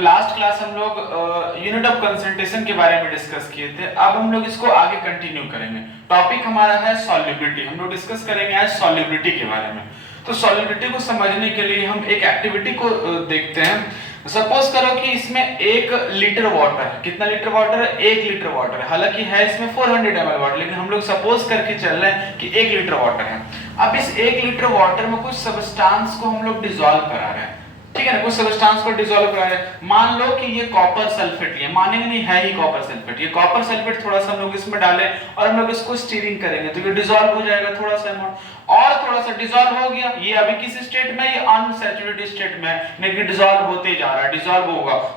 Last class हम लोग unit of concentration के बारे में डिस्कस किए थे। अब हम लोग इसको आगे कंटिन्यू करेंगे। टॉपिक हमारा है सॉल्युबिलिटी। हम लोग डिस्कस करेंगे आज सॉल्युबिलिटी के बारे में। तो सॉल्युबिलिटी को समझने के लिए हम एक एक्टिविटी को देखते हैं। सपोज करो कि इसमें 1 लीटर वाटर है। कितना लीटर वाटर है? 1 लीटर वाटर है। हालांकि है इसमें 400 ml वाटर, लेकिन हम लोग सपोज करके चल रहे हैं कि 1 लीटर वाटर है। अब इस 1 लीटर वाटर में कुछ सब्सटेंस को हम लोग डिसॉल्व करा रहे हैं, ठीक है ना। कुछ सब्सटेंस को डिसॉल्व करा रहे हैं। मान लो कि ये कॉपर सल्फेट है, मानेंगे नहीं, है ही कॉपर सल्फेट। ये कॉपर सल्फेट थोड़ा सा हम लोग इसमें डालें और हम लोग इसको स्टीरिंग करेंगे तो ये डिसॉल्व हो जाएगा थोड़ा सा अमाउंट, और थोड़ा सा डिसॉल्व हो गया। ये अभी किस स्टेट में? ये अनसैचुरेटेड स्टेट में है, लेकिन डिसॉल्व होते जा रहा है, डिसॉल्व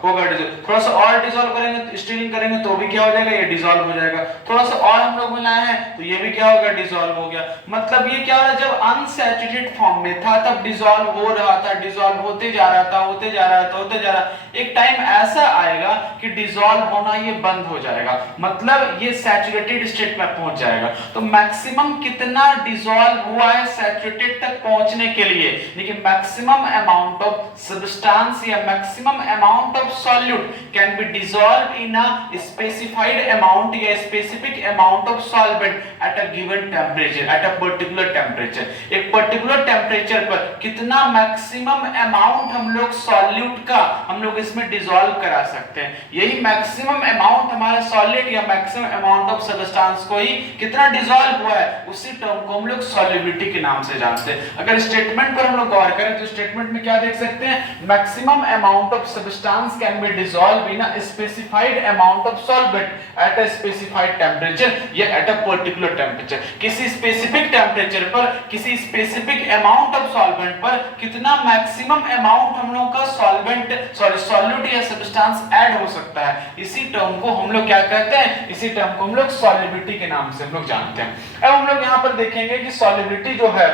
होगा डिसॉल्व। थोड़ा सा और डिसॉल्व करेंगे, स्टीरिंग करेंगे तो भी क्या हो जाएगा? ये डिसॉल्व हो जाएगा। थोड़ा सा और हम लोग मिलाए हैं तो ये भी क्या होगा? डिसॉल्व हो गया। मतलब ये क्या हो रहा है? जब अनसैचुरेटेड फॉर्म में था तब डिसॉल्व हो रहा था, डिसॉल्व होते जा रहा था, होते जा रहा था, होते जा रहा। एक टाइम ऐसा आएगा कि डिसॉल्व होना ये बंद हो जाएगा, मतलब ये सैचुरेटेड स्टेट में पहुंच जाएगा। तो मैक्सिमम कितना डिसॉल्व हुआ है सैचुरेटेड तक पहुंचने के लिए? लेकिन मैक्सिमम अमाउंट ऑफ सब्सटेंस या maximum amount of solute can be dissolve in a specified amount या specific amount of solvent at a given temperature, at a particular temperature. एक पर्टिकुलर टेंपरेचर पर कितना मैक्सिमम अमाउंट हम लोग solute का हम लोग इसमें डिसॉल्व करा सकते हैं। यही मैक्सिमम अमाउंट हमारा सॉलिड या मैक्सिमम अमाउंट ऑफ सब्सटेंस को ही कितना डिसॉल्व हुआ है, उसी टर्म को हम लोग सॉल्युबिलिटी के नाम से जानते हैं। अगर स्टेटमेंट पर हम लोग गौर करें तो स्टेटमेंट में क्या देख सकते हैं? Maximum amount of substance can be dissolve in a specified amount of solvent at a specified temperature या एट अ पर्टिकुलर टेंपरेचर। किसी स्पेसिफिक टेंपरेचर पर किसी स्पेसिफिक अमाउंट ऑफ सॉल्वेंट पर कितना मैक्सिमम अमाउंट हम लोग का सॉल्यूट या सब्सटेंस ऐड हो सकता है, इसी टर्म को हम लोग क्या कहते हैं? इसी टर्म को हम लोग सॉल्युबिलिटी के नाम से हम लोग जानते हैं। अब हम लोग यहां पर देखेंगे कि सॉल्युबिलिटी जो है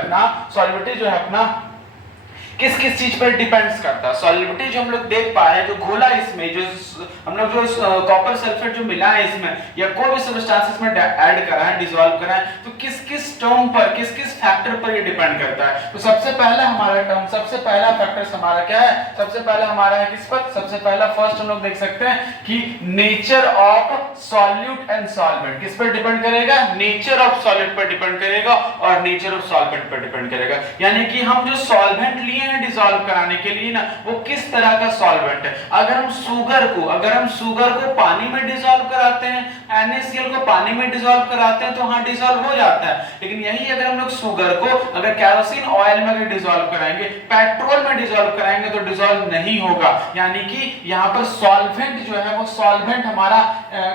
अपना किस किस चीज पर डिपेंड्स करता है। सॉल्युबिलिटी जो हम लोग देख पा रहे हैं, जो घोला इसमें जो हम लोग जो कॉपर सल्फेट जो मिला है इसमें या कोई भी सब्सटेंस इसमें ऐड करा है, डिसॉल्व करा है, तो किस किस टर्म पर, किस किस फैक्टर पर ये डिपेंड करता है। तो सबसे पहला हमारा टर्म, सबसे पहला फैक्टर हमारा क्या है? सबसे पहला हमारा है किस पर? सबसे पहला फर्स्ट हम लोग देख सकते हैं कि nature of solute and solvent. किस पर डिपेंड करेगा? नेचर ऑफ सॉल्यूट पर डिपेंड करेगा और नेचर ऑफ सॉल्वेंट पर डिपेंड करेगा। यानी कि हम जो सॉल्वेंट लिए डिसॉल्व कराने के लिए ना, वो किस तरह का सॉल्वेंट है। अगर हम शुगर को पानी में डिसॉल्व कराते हैं, NaCl को पानी में डिसॉल्व कराते हैं तो हां डिसॉल्व हो जाता है। लेकिन यही अगर हम लोग शुगर को अगर केरोसिन ऑयल में अगर डिसॉल्व कराएंगे, पेट्रोल में डिसॉल्व कराएंगे तो डिसॉल्व नहीं होगा। यानी कि यहां पर सॉल्वेंट जो है वो सॉल्वेंट हमारा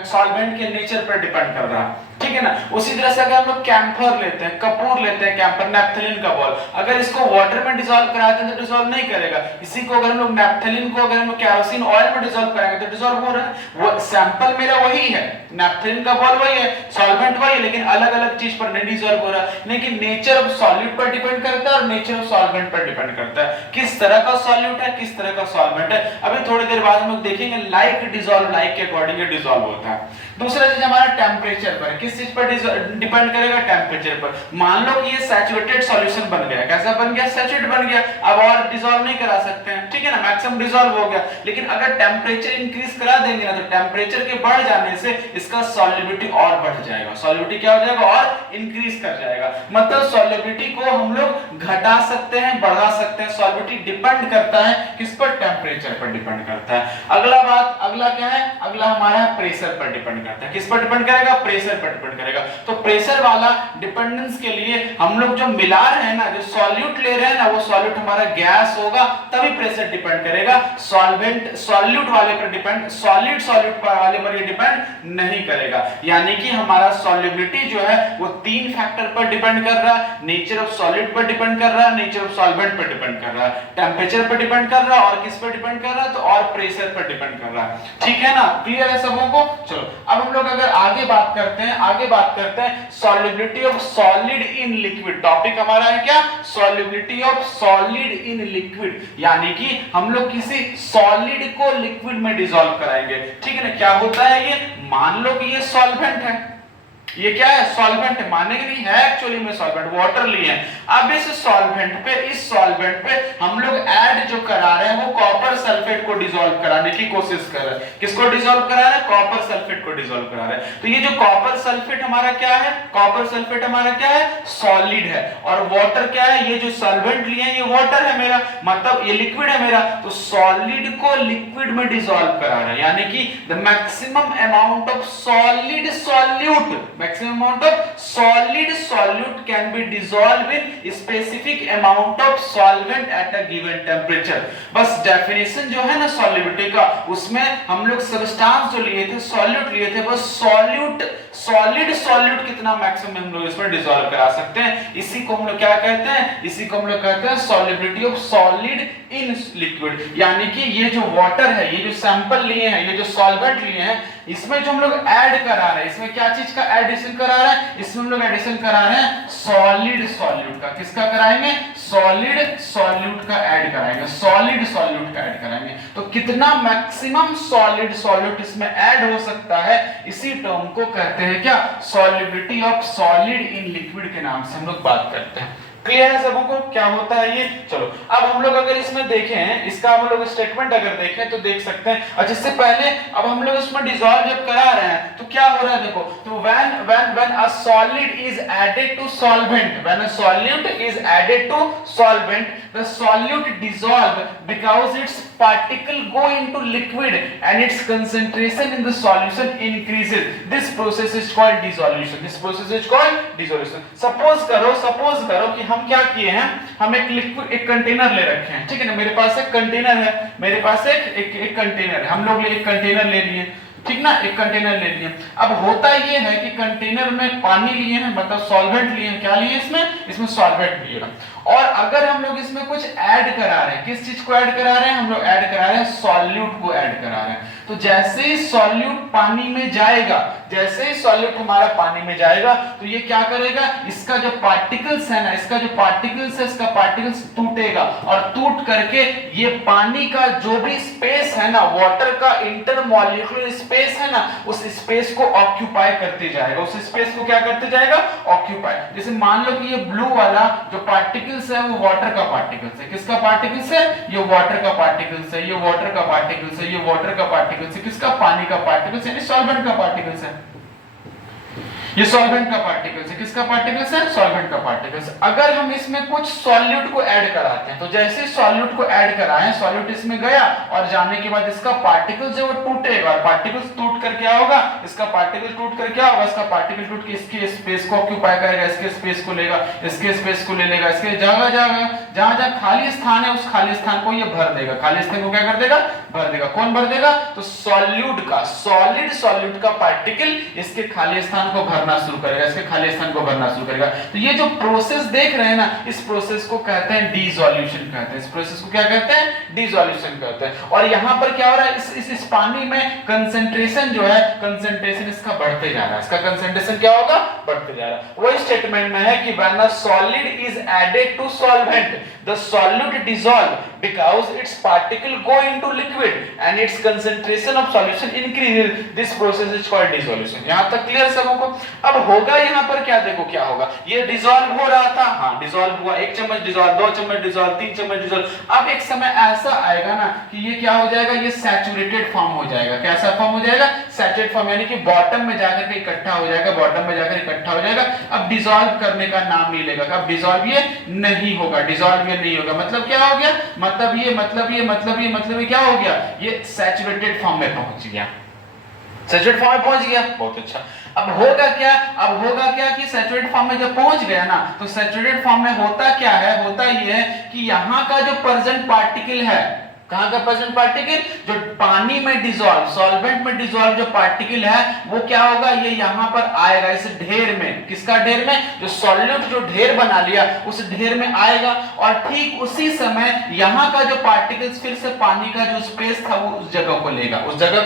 सॉल्वेंट के नेचर पर डिपेंड कर रहा है, ठीक है ना। उसी तरह से अगर हम लोग कैम्फर लेते हैं, कपूर लेते हैं, कैम्फर नैप्थलीन का बॉल, अगर इसको वाटर में डिसॉल्व कराते हैं तो डिसॉल्व नहीं करेगा। इसी को अगर हम लोग नैप्थलीन को अगर हम लोग केरोसिन ऑयल में डिसॉल्व कराएंगे तो डिसॉल्व हो रहा है। वो सैंपल मेरा वही है, नैप्थलीन का बॉल वही है, सॉल्वेंट वही है, लेकिन अलग-अलग चीज पर नहीं डिसॉल्व हो रहा है। लेकिन नेचर ऑफ सॉल्यूट पर डिपेंड करता है और नेचर ऑफ सॉल्वेंट पर डिपेंड करता है। किस तरह का सॉल्यूट है, किस तरह का सॉल्वेंट है, अभी थोड़ी देर बाद हम लोग देखेंगे। लाइक डिसॉल्व लाइक के अकॉर्डिंग ये डिसॉल्व होता है। दूसरा चीज हमारा टेंपरेचर पर, किस चीज पर डिपेंड करेगा? टेंपरेचर पर। मान लो कि ये सैचुरेटेड सॉल्यूशन बन गया, कैसा बन गया? सैचुरेटेड बन गया। अब और डिसॉल्व नहीं करा सकते हैं, ठीक है ना, मैक्सिमम डिसॉल्व हो गया। लेकिन अगर टेंपरेचर इंक्रीज करा देंगे ना तो टेंपरेचर के बढ़ जाने से इसका सॉल्युबिलिटी और बढ़ जाएगा। सॉल्युबिलिटी क्या हो जाएगा? और इंक्रीज कर जाएगा। मतलब सॉल्युबिलिटी को हम लोग घटा सकते हैं, बढ़ा सकते हैं। सॉल्युबिलिटी डिपेंड करता है किस पर? टेंपरेचर पर डिपेंड करता है। अगला क्या है? अगला हमारा प्रेशर पर डिपेंड करता है। किस पर डिपेंड करेगा? प्रेशर पर डिपेंड करेगा। तो प्रेशर वाला डिपेंडेंस के लिए हम लोग जो मिला रहे हैं ना, जो सॉल्यूट ले रहे हैं ना, वो सॉल्यूट हमारा गैस होगा तभी प्रेशर डिपेंड करेगा। सॉल्वेंट सॉल्यूट वाले पर डिपेंड, सॉलिड सॉल्यूट वाले पर ये डिपेंड नहीं करेगा। यानी कि हमारा सॉल्युबिलिटी जो है वो 3 फैक्टर पर डिपेंड कर रहा है। नेचर ऑफ सॉल्यूट पर डिपेंड कर रहा है, नेचर ऑफ सॉल्वेंट पर डिपेंड कर रहा है, टेंपरेचर पर डिपेंड कर रहा है और किस पर डिपेंड कर रहा है? तो और प्रेशर पर डिपेंड कर रहा है। ठीक है ना, क्लियर है सबों को? चलो अब हम लोग अगर आगे बात करते हैं solubility of solid in liquid. Topic हमारा है क्या? Solubility of solid in liquid. यानी कि हम लोग किसी सॉलिड को लिक्विड में डिसॉल्व कराएंगे, ठीक है ना। क्या होता है ये? मान लो कि ये सॉल्वेंट है, ये क्या है? सॉल्वेंट है, मानेंगे नहीं है एक्चुअली में सॉल्वेंट, वाटर लिए हैं। अब इस सॉल्वेंट पे हम लोग ऐड जो करा रहे हैं वो कॉपर सल्फेट को डिसॉल्व कराने की कोशिश कर रहे हैं। किसको डिसॉल्व करा रहे हैं? कॉपर सल्फेट को डिसॉल्व करा रहे हैं। तो ये जो कॉपर सल्फेट हमारा क्या है? कॉपर सल्फेट हमारा क्या है? सॉलिड है। और वाटर क्या है? ये जो सॉल्वेंट लिए हैं ये वाटर है मेरा, मतलब ये लिक्विड है मेरा। तो सॉलिड को लिक्विड में डिसॉल्व करा रहे हैं, यानी कि the maximum amount of solid solute, maximum amount of solid solute can be dissolved in specific amount of solvent at a given temperature। बस डेफिनेशन जो है ना सॉल्युबिलिटी का, उसमें हम लोग सब्सटेंस जो लिए थे, सॉल्यूट लिए थे, बस सॉल्यूट सॉलिड सॉल्यूट कितना मैक्सिमम हम लोग इसमें डिसॉल्व करा सकते हैं, इसी को हम लोग क्या कहते हैं? इसी को हम लोग कहते हैं solubility of solid in liquid. यानी कि ये जो वाटर है, ये जो सैंपल लिए हैं, ये जो सॉल्वेंट लिए हैं, इसमें जो हम लोग ऐड करा रहे हैं, इसमें क्या चीज का एडिशन करा रहे हैं? इसमें हम लोग एडिशन करा रहे हैं सॉलिड सॉल्यूट का। किसका कराएंगे? सॉलिड सॉल्यूट का ऐड कराएंगे, सॉलिड सॉल्यूट का ऐड कराएंगे। तो कितना मैक्सिमम सॉलिड सॉल्यूट इसमें ऐड हो सकता है, इसी टर्म को कहते हैं क्या? Solubility of solid in liquid के नाम से हम लोग बात करते हैं। क्लियर है सबों को क्या होता है ये? चलो अब हम लोग अगर इसमें देखें, इसका हम लोग स्टेटमेंट अगर देखें तो देख सकते हैं। अच्छा, इससे पहले अब हम लोग इसमें डिसॉल्व जब करा रहे हैं तो क्या हो रहा है देखो, तो when a solid is added to solvent, when a solute is added to solvent, the solute dissolve because its particle go into liquid and its concentration in the solution increases. This process is called dissolution. This process is called dissolution. Suppose करो कि हम क्या किए हैं, हम एक liquid, एक container ले रखे हैं, ठीक है ना, मेरे पास एक कंटेनर है, मेरे पास एक कंटेनर है, हम लोग एक कंटेनर ले लिए, ठीक ना, एक कंटेनर ले लिए। अब होता ये है कि कंटेनर में पानी लिए हैं, मतलब सॉल्वेंट लिए हैं, क्या लिए इसमें सॉल्वेंट लिए हैं। और अगर हम लोग इसमें कुछ ऐड करा रहे हैं, किस चीज को ऐड करा रहे हैं? हम लोग ऐड करा रहे हैं सॉल्यूट को ऐड करा रहे हैं। तो जैसे ही सॉल्यूट पानी में जाएगा, जैसे ही सॉल्यूट हमारा पानी में जाएगा तो ये क्या करेगा? इसका जो पार्टिकल्स है ना, इसका जो पार्टिकल्स है, इसका पार्टिकल्स टूटेगा और टूट करके ये पानी का जो भी स्पेस है ना, वाटर का इंटरमॉलिक्यूलर स्पेस है ना, उस स्पेस को ऑक्यूपाई करते जाएगा। उस स्पेस को क्या करते जाएगा? ऑक्यूपाई। जैसे मान लो कि ये ब्लू वाला जो पार्टिकल्स है वो वाटर का पार्टिकल्स है। किसका पार्टिकल्स है? ये वाटर का पार्टिकल्स है, ये वाटर का पार्टिकल्स है, ये वाटर का पार्टिकल्स है। किसका? पानी का पार्टिकल्स यानी सॉल्वेंट का पार्टिकल्स है। ये सॉल्वेंट का पार्टिकल्स है। किसका पार्टिकल्स है? सॉल्वेंट का पार्टिकल्स। अगर हम इसमें कुछ सॉल्यूट को ऐड कराते हैं तो जैसे सॉल्यूट को ऐड कराएं, सॉल्यूट इसमें गया और जाने के बाद इसका पार्टिकल्स जो वो टूटेगा, और पार्टिकल्स टूट कर क्या होगा? इसका पार्टिकल टूट कर क्या होगा? इसका पार्टिकल टूट के इसके स्पेस को ऑक्यूपाई करेगा, इसके स्पेस को लेगा, इसके स्पेस को ले लेगा, इसके जहां खाली स्थान है उस खाली स्थान को ये भर देगा। खाली स्थान को क्या कर देगा? भर देगा। कौन भर देगा? तो सॉल्यूट का, सॉलिड सॉल्यूट का पार्टिकल इसके खाली स्थान को भरना शुरू करेगा, इसके खाली स्थान को भरना शुरू करेगा। तो ये जो प्रोसेस देख रहे हैं ना, इस प्रोसेस को कहते हैं डिसॉल्यूशन कहते हैं। इस प्रोसेस को क्या कहते हैं? डिसॉल्यूशन कहते हैं। और यहाँ पर क्या हो रहा है? इस पानी में कंसंट्रेशन जो है, कंसंट्रेशन इसका बढ़ते जा रहा है। इसका कंसंट्रेशन क्या होगा? बढ़ते जा रहा है। वही स्टेटमेंट में है कि when a solid is added to solvent the solute dissolve because its particle go into liquid and its concentration of solution increases. This process is called dissolution. यहाँ तक क्लियर सबों को? अब होगा यहाँ पर क्या, देखो क्या होगा। ये डिसॉल्व हो रहा था, हाँ डिसॉल्व हुआ, 1 चम्मच डिसॉल्व, 2 चम्मच डिसॉल्व, 3 चम्मच डिसॉल्व। अब एक समय ऐसा आएगा ना कि ये क्या हो जाएगा? ये सैचुरेटेड फॉर्म हो जाएगा। कैसा फॉर्म हो जाएगा? सैचुरेटेड फॉर्म, यानी कि बॉटम में जाकर के इकट्ठा हो जाएगा, बॉटम में जाकर इकट्ठा हो जाएगा। अब डिसॉल्व करने का नाम नहीं लेगा, अब डिसॉल्व ये नहीं होगा, डिसॉल्व ये नहीं होगा। मतलब क्या हो गया? मतलब ये क्या हो गया? ये सैचुरेटेड फॉर्म में पहुंच गया, सैचुरेटेड फॉर्म में पहुंच गया। बहुत अच्छा। अब होगा क्या कि सैचुरेटेड फॉर्म में जब पहुंच गया ना, तो सैचुरेटेड फॉर्म में होता क्या है? होता ये है कि यहाँ का जो प्रेजेंट पार्टिकल है, कहां का प्रेजेंट पार्टिकल? जो पानी में डिसॉल्व, सॉल्वेंट में डिसॉल्व जो पार्टिकल है वो क्या होगा? ये यहां पर आएगा इस ढेर में। किसका ढेर में? जो सॉल्यूट जो ढेर बना लिया उस ढेर में आएगा। और ठीक उसी समय यहां का जो पार्टिकल्स फिर से पानी का जो स्पेस था वो उस जगह को लेगा, उस जगह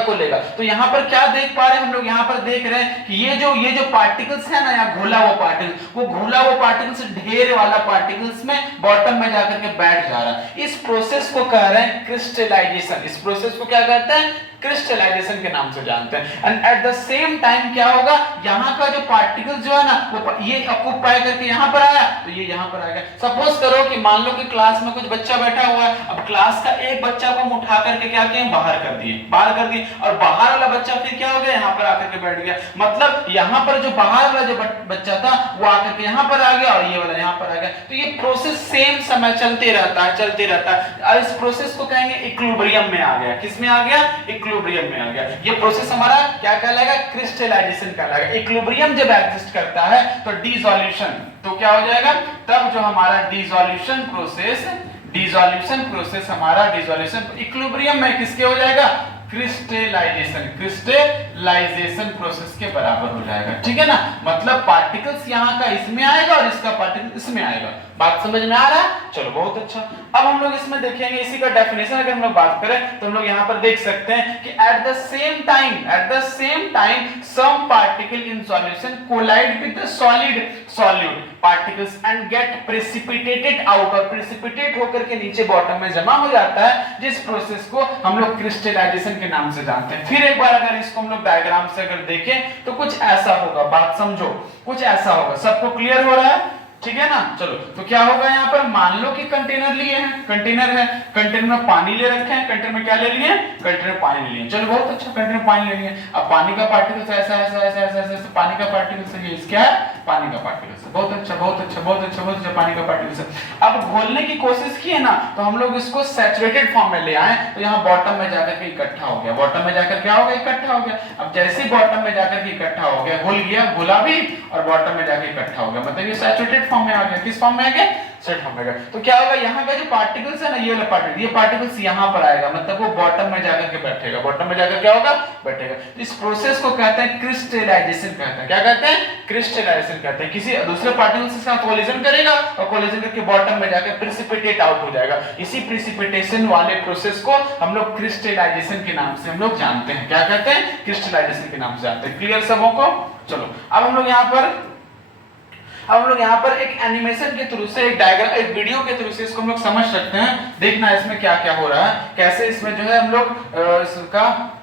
को लेगा। तो यहां पर क्या देख पा रहे हैं हम लोग? यहां पर देख रहे हैं कि ये जो पार्टिकल्स है ना, यहाँ घुला हुआ पार्टिकल्स ढेर वाला पार्टिकल्स में बॉटम में जाकर के बैठ जा रहा है। इस प्रोसेस को कह रहे हैं क्रिस्टलाइजेशन। इस प्रोसेस को क्या कहते हैं? क्रिस्टलाइजेशन के नाम से जानते हैं। And eight the same time क्या होगा, यहाँ का जो पार्टिकल जो है ना वो ये ऑक्यूपाई करके यहाँ पर आया तो ये यहाँ पर आएगा। सपोज करो कि मान लो कि क्लास में कुछ बच्चा बैठा हुआ है, अब क्लास का एक बच्चा को हम उठा करके क्या किए, बाहर कर दिए और बाहर वाला बच्चा फिर क्या हो गया, यहाँ पर आकर के बैठ गया। मतलब यहाँ पर जो बाहर वाला जो बच्चा था वो आकर के यहाँ पर आ गया और ये वाला यहाँ पर आ गया। तो ये प्रोसेस सेम समय चलते रहता है और इस प्रोसेस को कहेंगे इक्विलिब्रियम में आ गया। किस में आ गया, इक्विलिब्रियम में आ गया। ये प्रोसेस हमारा क्या कहलाएगा, क्रिस्टलाइजेशन कहलाएगा। इक्विलिब्रियम जब एग्जिस्ट करता है तो डिसॉल्यूशन, तो क्या हो जाएगा, तब जो हमारा डिसॉल्यूशन प्रोसेस हमारा डिसॉल्यूशन इक्विलिब्रियम में किसके हो जाएगा, क्रिस्टलाइजेशन प्रोसेस के बराबर हो जाएगा। ठीक है ना, मतलब पार्टिकल्स यहाँ का इसमें आएगा और इसका पार्टिकल इसमें आएगा। बात समझ में आ रहा है, चलो बहुत अच्छा। अब हम लोग इसमें देखेंगे इसी का डेफिनेशन अगर हम लोग बात करें तो हम लोग यहाँ पर देख सकते हैं कि at the same time some particle in solution collide with the solute particles and get precipitated out, और प्रेसिपिटेट होकर के नीचे बॉटम में जमा हो जाता है, जिस प्रोसेस को हम लोग क्रिस्टलाइजेशन के नाम से जानते हैं। फिर एक बार अगर इसको हम लोग डायग्राम से अगर देखें तो कुछ ऐसा होगा, बात समझो, कुछ ऐसा होगा। सबको क्लियर हो रहा है, ठीक है ना। चलो तो क्या होगा, यहाँ पर मान लो कि कंटेनर लिए हैं, कंटेनर है, कंटेनर में पानी ले रखे हैं, कंटेनर में क्या ले लिए, कंटेनर में पानी ले लिए। चलो बहुत अच्छा, कंटेनर में पानी ले लिए। अब पानी का पार्टिकल ऐसा पानी का पार्टिकल से ये क्या है, पानी का पार्टिकल से। बहुत अच्छा पानी का पार्टिकल से। अब घोलने की कोशिश की है ना, तो हम लोग इसको सैचुरेटेड फॉर्म में ले आए, तो यहाँ बॉटम में जाकर के इकट्ठा हो गया, बॉटम में जाकर क्या हो गया, इकट्ठा हो गया। अब जैसे ही बॉटम में जाकर के इकट्ठा हो गया, घुल गया, घुला भी और बॉटम में जाकर इकट्ठा हो गया, मतलब ये सैचुरेटेड फॉर्म में आ गया। किस फॉर्म में आ गया, सेट फॉर्म में आ गया। तो क्या होगा, यहाँ का जो पार्टिकल्स है ना, ये वाला पार्टिकल, ये पार्टिकल्स यहाँ पर आएगा, मतलब वो बॉटम में जाकर के बैठेगा, बॉटम में जाकर क्या होगा, बैठेगा। इस प्रोसेस को कहते हैं क्रिस्टलाइजेशन कहते हैं। क्या कहते हैं, क्रिस्टलाइजेशन कहते हैं। किसी दूसरे पार्टिकल के साथ कोलिजन करेगा और कोलिजन करके बॉटम में जाकर प्रेसिपिटेट आउट हो जाएगा। इसी प्रेसिपिटेशन वाले प्रोसेस को हम लोग क्रिस्टलाइजेशन के नाम से हम लोग जानते हैं। क्या कहते हैं, क्रिस्टलाइजेशन के नाम से जानते हैं। क्लियर सबों को। चलो अब हम लोग यहाँ पर एक एनिमेशन के थ्रू से, एक डायग्राम, एक वीडियो के थ्रू से इसको हम लोग समझ सकते हैं। देखना इसमें क्या क्या हो रहा है, कैसे इसमें जो है हम लोग इसका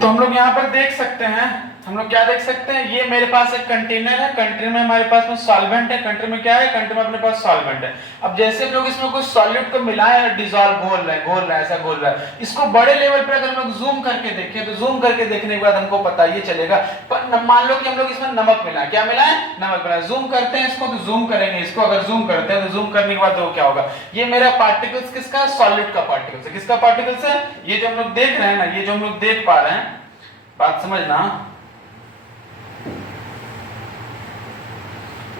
तो हम लोग यहाँ पर देख सकते हैं, हम लोग क्या देख सकते हैं, ये मेरे पास एक कंटेनर है, कंटेनर में हमारे पास में सॉल्वेंट है, कंटेनर में क्या है, कंटेनर में अपने पास सॉल्वेंट है। अब जैसे हम लोग इसमें कुछ सॉल्यूट को मिलाए और डिसॉल्व घोल रहे हैं, ऐसा घोल रहा है। इसको बड़े लेवल पर अगर हम लोग जूम करके देखें तो जूम करके देखने के बाद हमको पता ये चलेगा। पर मान लो कि हम लोग इसमें नमक मिलाए, क्या मिलाए, नमक मिलाए। जूम करते हैं इसको, तो जूम करेंगे इसको, अगर जूम करते हैं तो जूम करने के बाद तो क्या होगा, ये मेरा पार्टिकल्स किसका, सॉल्यूट का पार्टिकल्स है। किसका पार्टिकल्स है, ये जो हम लोग देख रहे हैं ना, ये जो हम लोग देख पा रहे हैं, बात समझना,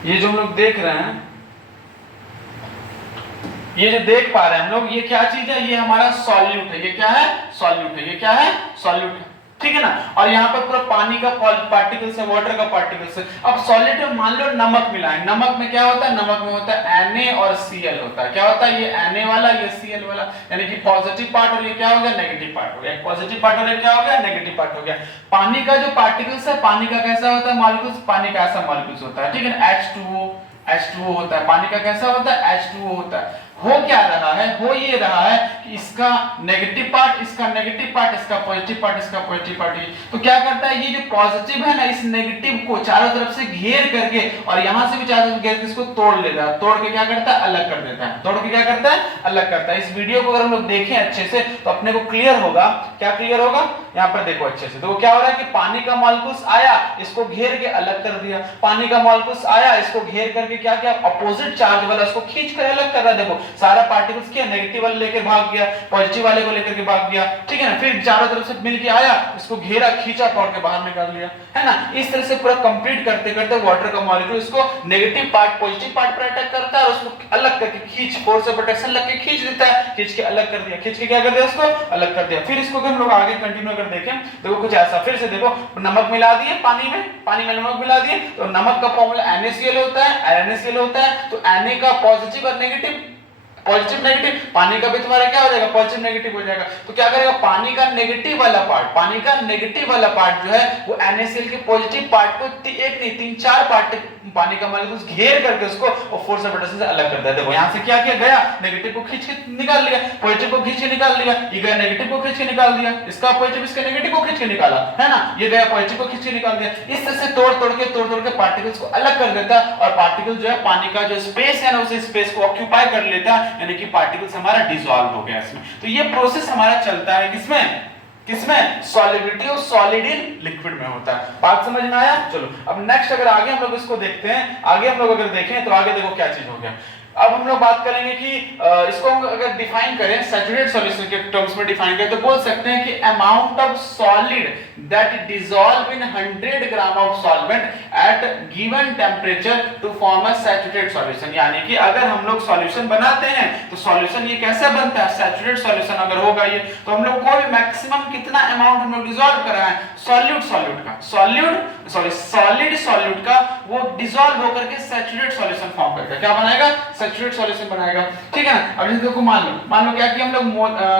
ये जो हम लोग देख रहे हैं, ये जो देख पा रहे हैं हम लोग, ये क्या चीज है, ये हमारा सॉल्यूट है। ये क्या है, सॉल्यूट है। ये क्या है, सॉल्यूट है, ठीक है ना। और यहाँ पर पूरा पानी का पार्टिकल्स है, वाटर का पार्टिकल्स है। अब सॉलिड में मान लो नमक मिलाएं, नमक में क्या होता है, नमक में होता है Na और Cl होता है। क्या होता है, ये Na वाला, ये Cl वाला, यानी कि पॉजिटिव पार्ट और ये क्या हो गया, नेगेटिव पार्ट हो गया। पॉजिटिव पार्ट और ये क्या हो गया, नेगेटिव पार्ट हो गया। पानी का जो पार्टिकल्स है, पानी का कैसा होता है मॉलिक्यूल्स, पानी का ऐसा मॉलिक्यूल्स होता है, ठीक है ना। H2O होता है, पानी का कैसा होता है, H2O होता है। हो क्या रहा है, हो ये रहा है कि इसका नेगेटिव पार्ट, इसका नेगेटिव पार्ट, इसका पॉजिटिव पार्ट, इसका पॉजिटिव पार्ट। तो क्या करता है, ये जो पॉजिटिव है ना, इस नेगेटिव को चारों तरफ से घेर करके और यहां से भी चारों तरफ घेर के इसको तोड़ लेता है। तोड़ के क्या करता है, अलग कर देता है। तोड़ के क्या करता है, अलग करता है। इस वीडियो को अगर हम लोग देखें अच्छे से तो अपने को क्लियर होगा। क्या क्लियर होगा, यहाँ पर देखो अच्छे से। तो क्या हो रहा है कि पानी का मॉलिक्यूल्स आया, इसको घेर के अलग कर दिया। पानी का मॉलिक्यूल्स आया, इसको घेर करके क्या किया, अपोजिट चार्ज वाला इसको खींच कर अलग कर रहा है। देखो सारा पार्टिकल्स क्या नेगेटिव वाले लेकर भाग गया, पॉजिटिव वाले को लेकर के भाग गया, ठीक है ना, फिर चारों तरफ से मिलके आया, इसको घेरा खींचा, तोड़ के बाहर निकाल लिया, है ना। इस तरह से पूरा कंप्लीट करते करते वाटर का मॉलिक्यूल इसको नेगेटिव पार्ट पॉजिटिव पार्ट पर अटैक करता है और उसको अलग करके खींच, फोर्स ऑफ प्रोटेक्शन लग के खींच देता है, खींच के अलग कर दिया, खींच के क्या कर दिया, उसको अलग कर दिया। फिर इसको हम लोग आगे कंटिन्यू कर देखें, देखो कुछ ऐसा, फिर से देखो नमक मिला दिए पानी में नमक मिला दिए, तो नमक का फॉर्मूला NaCl होता है, NaCl होता है, तो Na का पॉजिटिव और नेगेटिव, पॉजिटिव नेगेटिव, पानी का भी तुम्हारा क्या हो जाएगा, पॉजिटिव नेगेटिव हो जाएगा। तो क्या करेगा, पानी का नेगेटिव वाला पार्ट जो है वो NaCl के पॉजिटिव पार्ट को एक नहीं 3-4 पार्ट पानी का मॉलिक्यूल घेर करके उसको और फोर्स ऑफ रोटेशन से अलग करता है। देखो यहां से क्या किया गया, नेगेटिव को खींच के निकाल लिया, पॉजिटिव को खींच के निकाल लिया, ये गया नेगेटिव को खींच के निकाल दिया, इसका पॉजिटिव इसके नेगेटिव को खींच के निकाला, है ना, ये गया पॉजिटिव को खींच के निकाल दिया। इस तरह से तोड़ के पार्टिकल्स को अलग कर देता है और पार्टिकल जो है पानी का जो स्पेस है ना उस स्पेस को ऑक्यूपाई कर लेता है, यानी कि पार्टिकल्स हमारा डिसॉल्व हो गया इसमें। तो ये प्रोसेस हमारा चलता है किसमें सॉलिबिलिटी और सॉलिड इन लिक्विड में होता है। बात समझ में आया। चलो अब नेक्स्ट अगर आगे हम लोग इसको देखते हैं, आगे हम लोग अगर देखें तो आगे देखो क्या चीज हो गया। अब हम लोग बात करेंगे कि इसको हम अगर डिफाइन करें सैचुरेटेड सॉल्यूशन के टर्म्स में डिफाइन करें तो बोल सकते हैं कि amount of solid that dissolve in 100 gram of solvent at given temperature to form a saturated solution. यानी कि अगर हम लोग सॉल्यूशन बनाते हैं तो सॉल्यूशन ये कैसे बनता है, सैचुरेटेड सॉल्यूशन अगर होगा ये तो हम लोग को भी मैक्सिमम कितना अमाउंट हम लोग डिसॉल्व कर रहे हैं सॉलिड सॉल्यूट का वो डिसॉल्व होकर के सैचुरेटेड सॉल्यूशन फॉर्म करता है। क्या बनाएगा, सैचुरेटेड सॉल्यूशन बनाएगा, ठीक है ना। अब जैसे देखो मान लो क्या कि हम लोग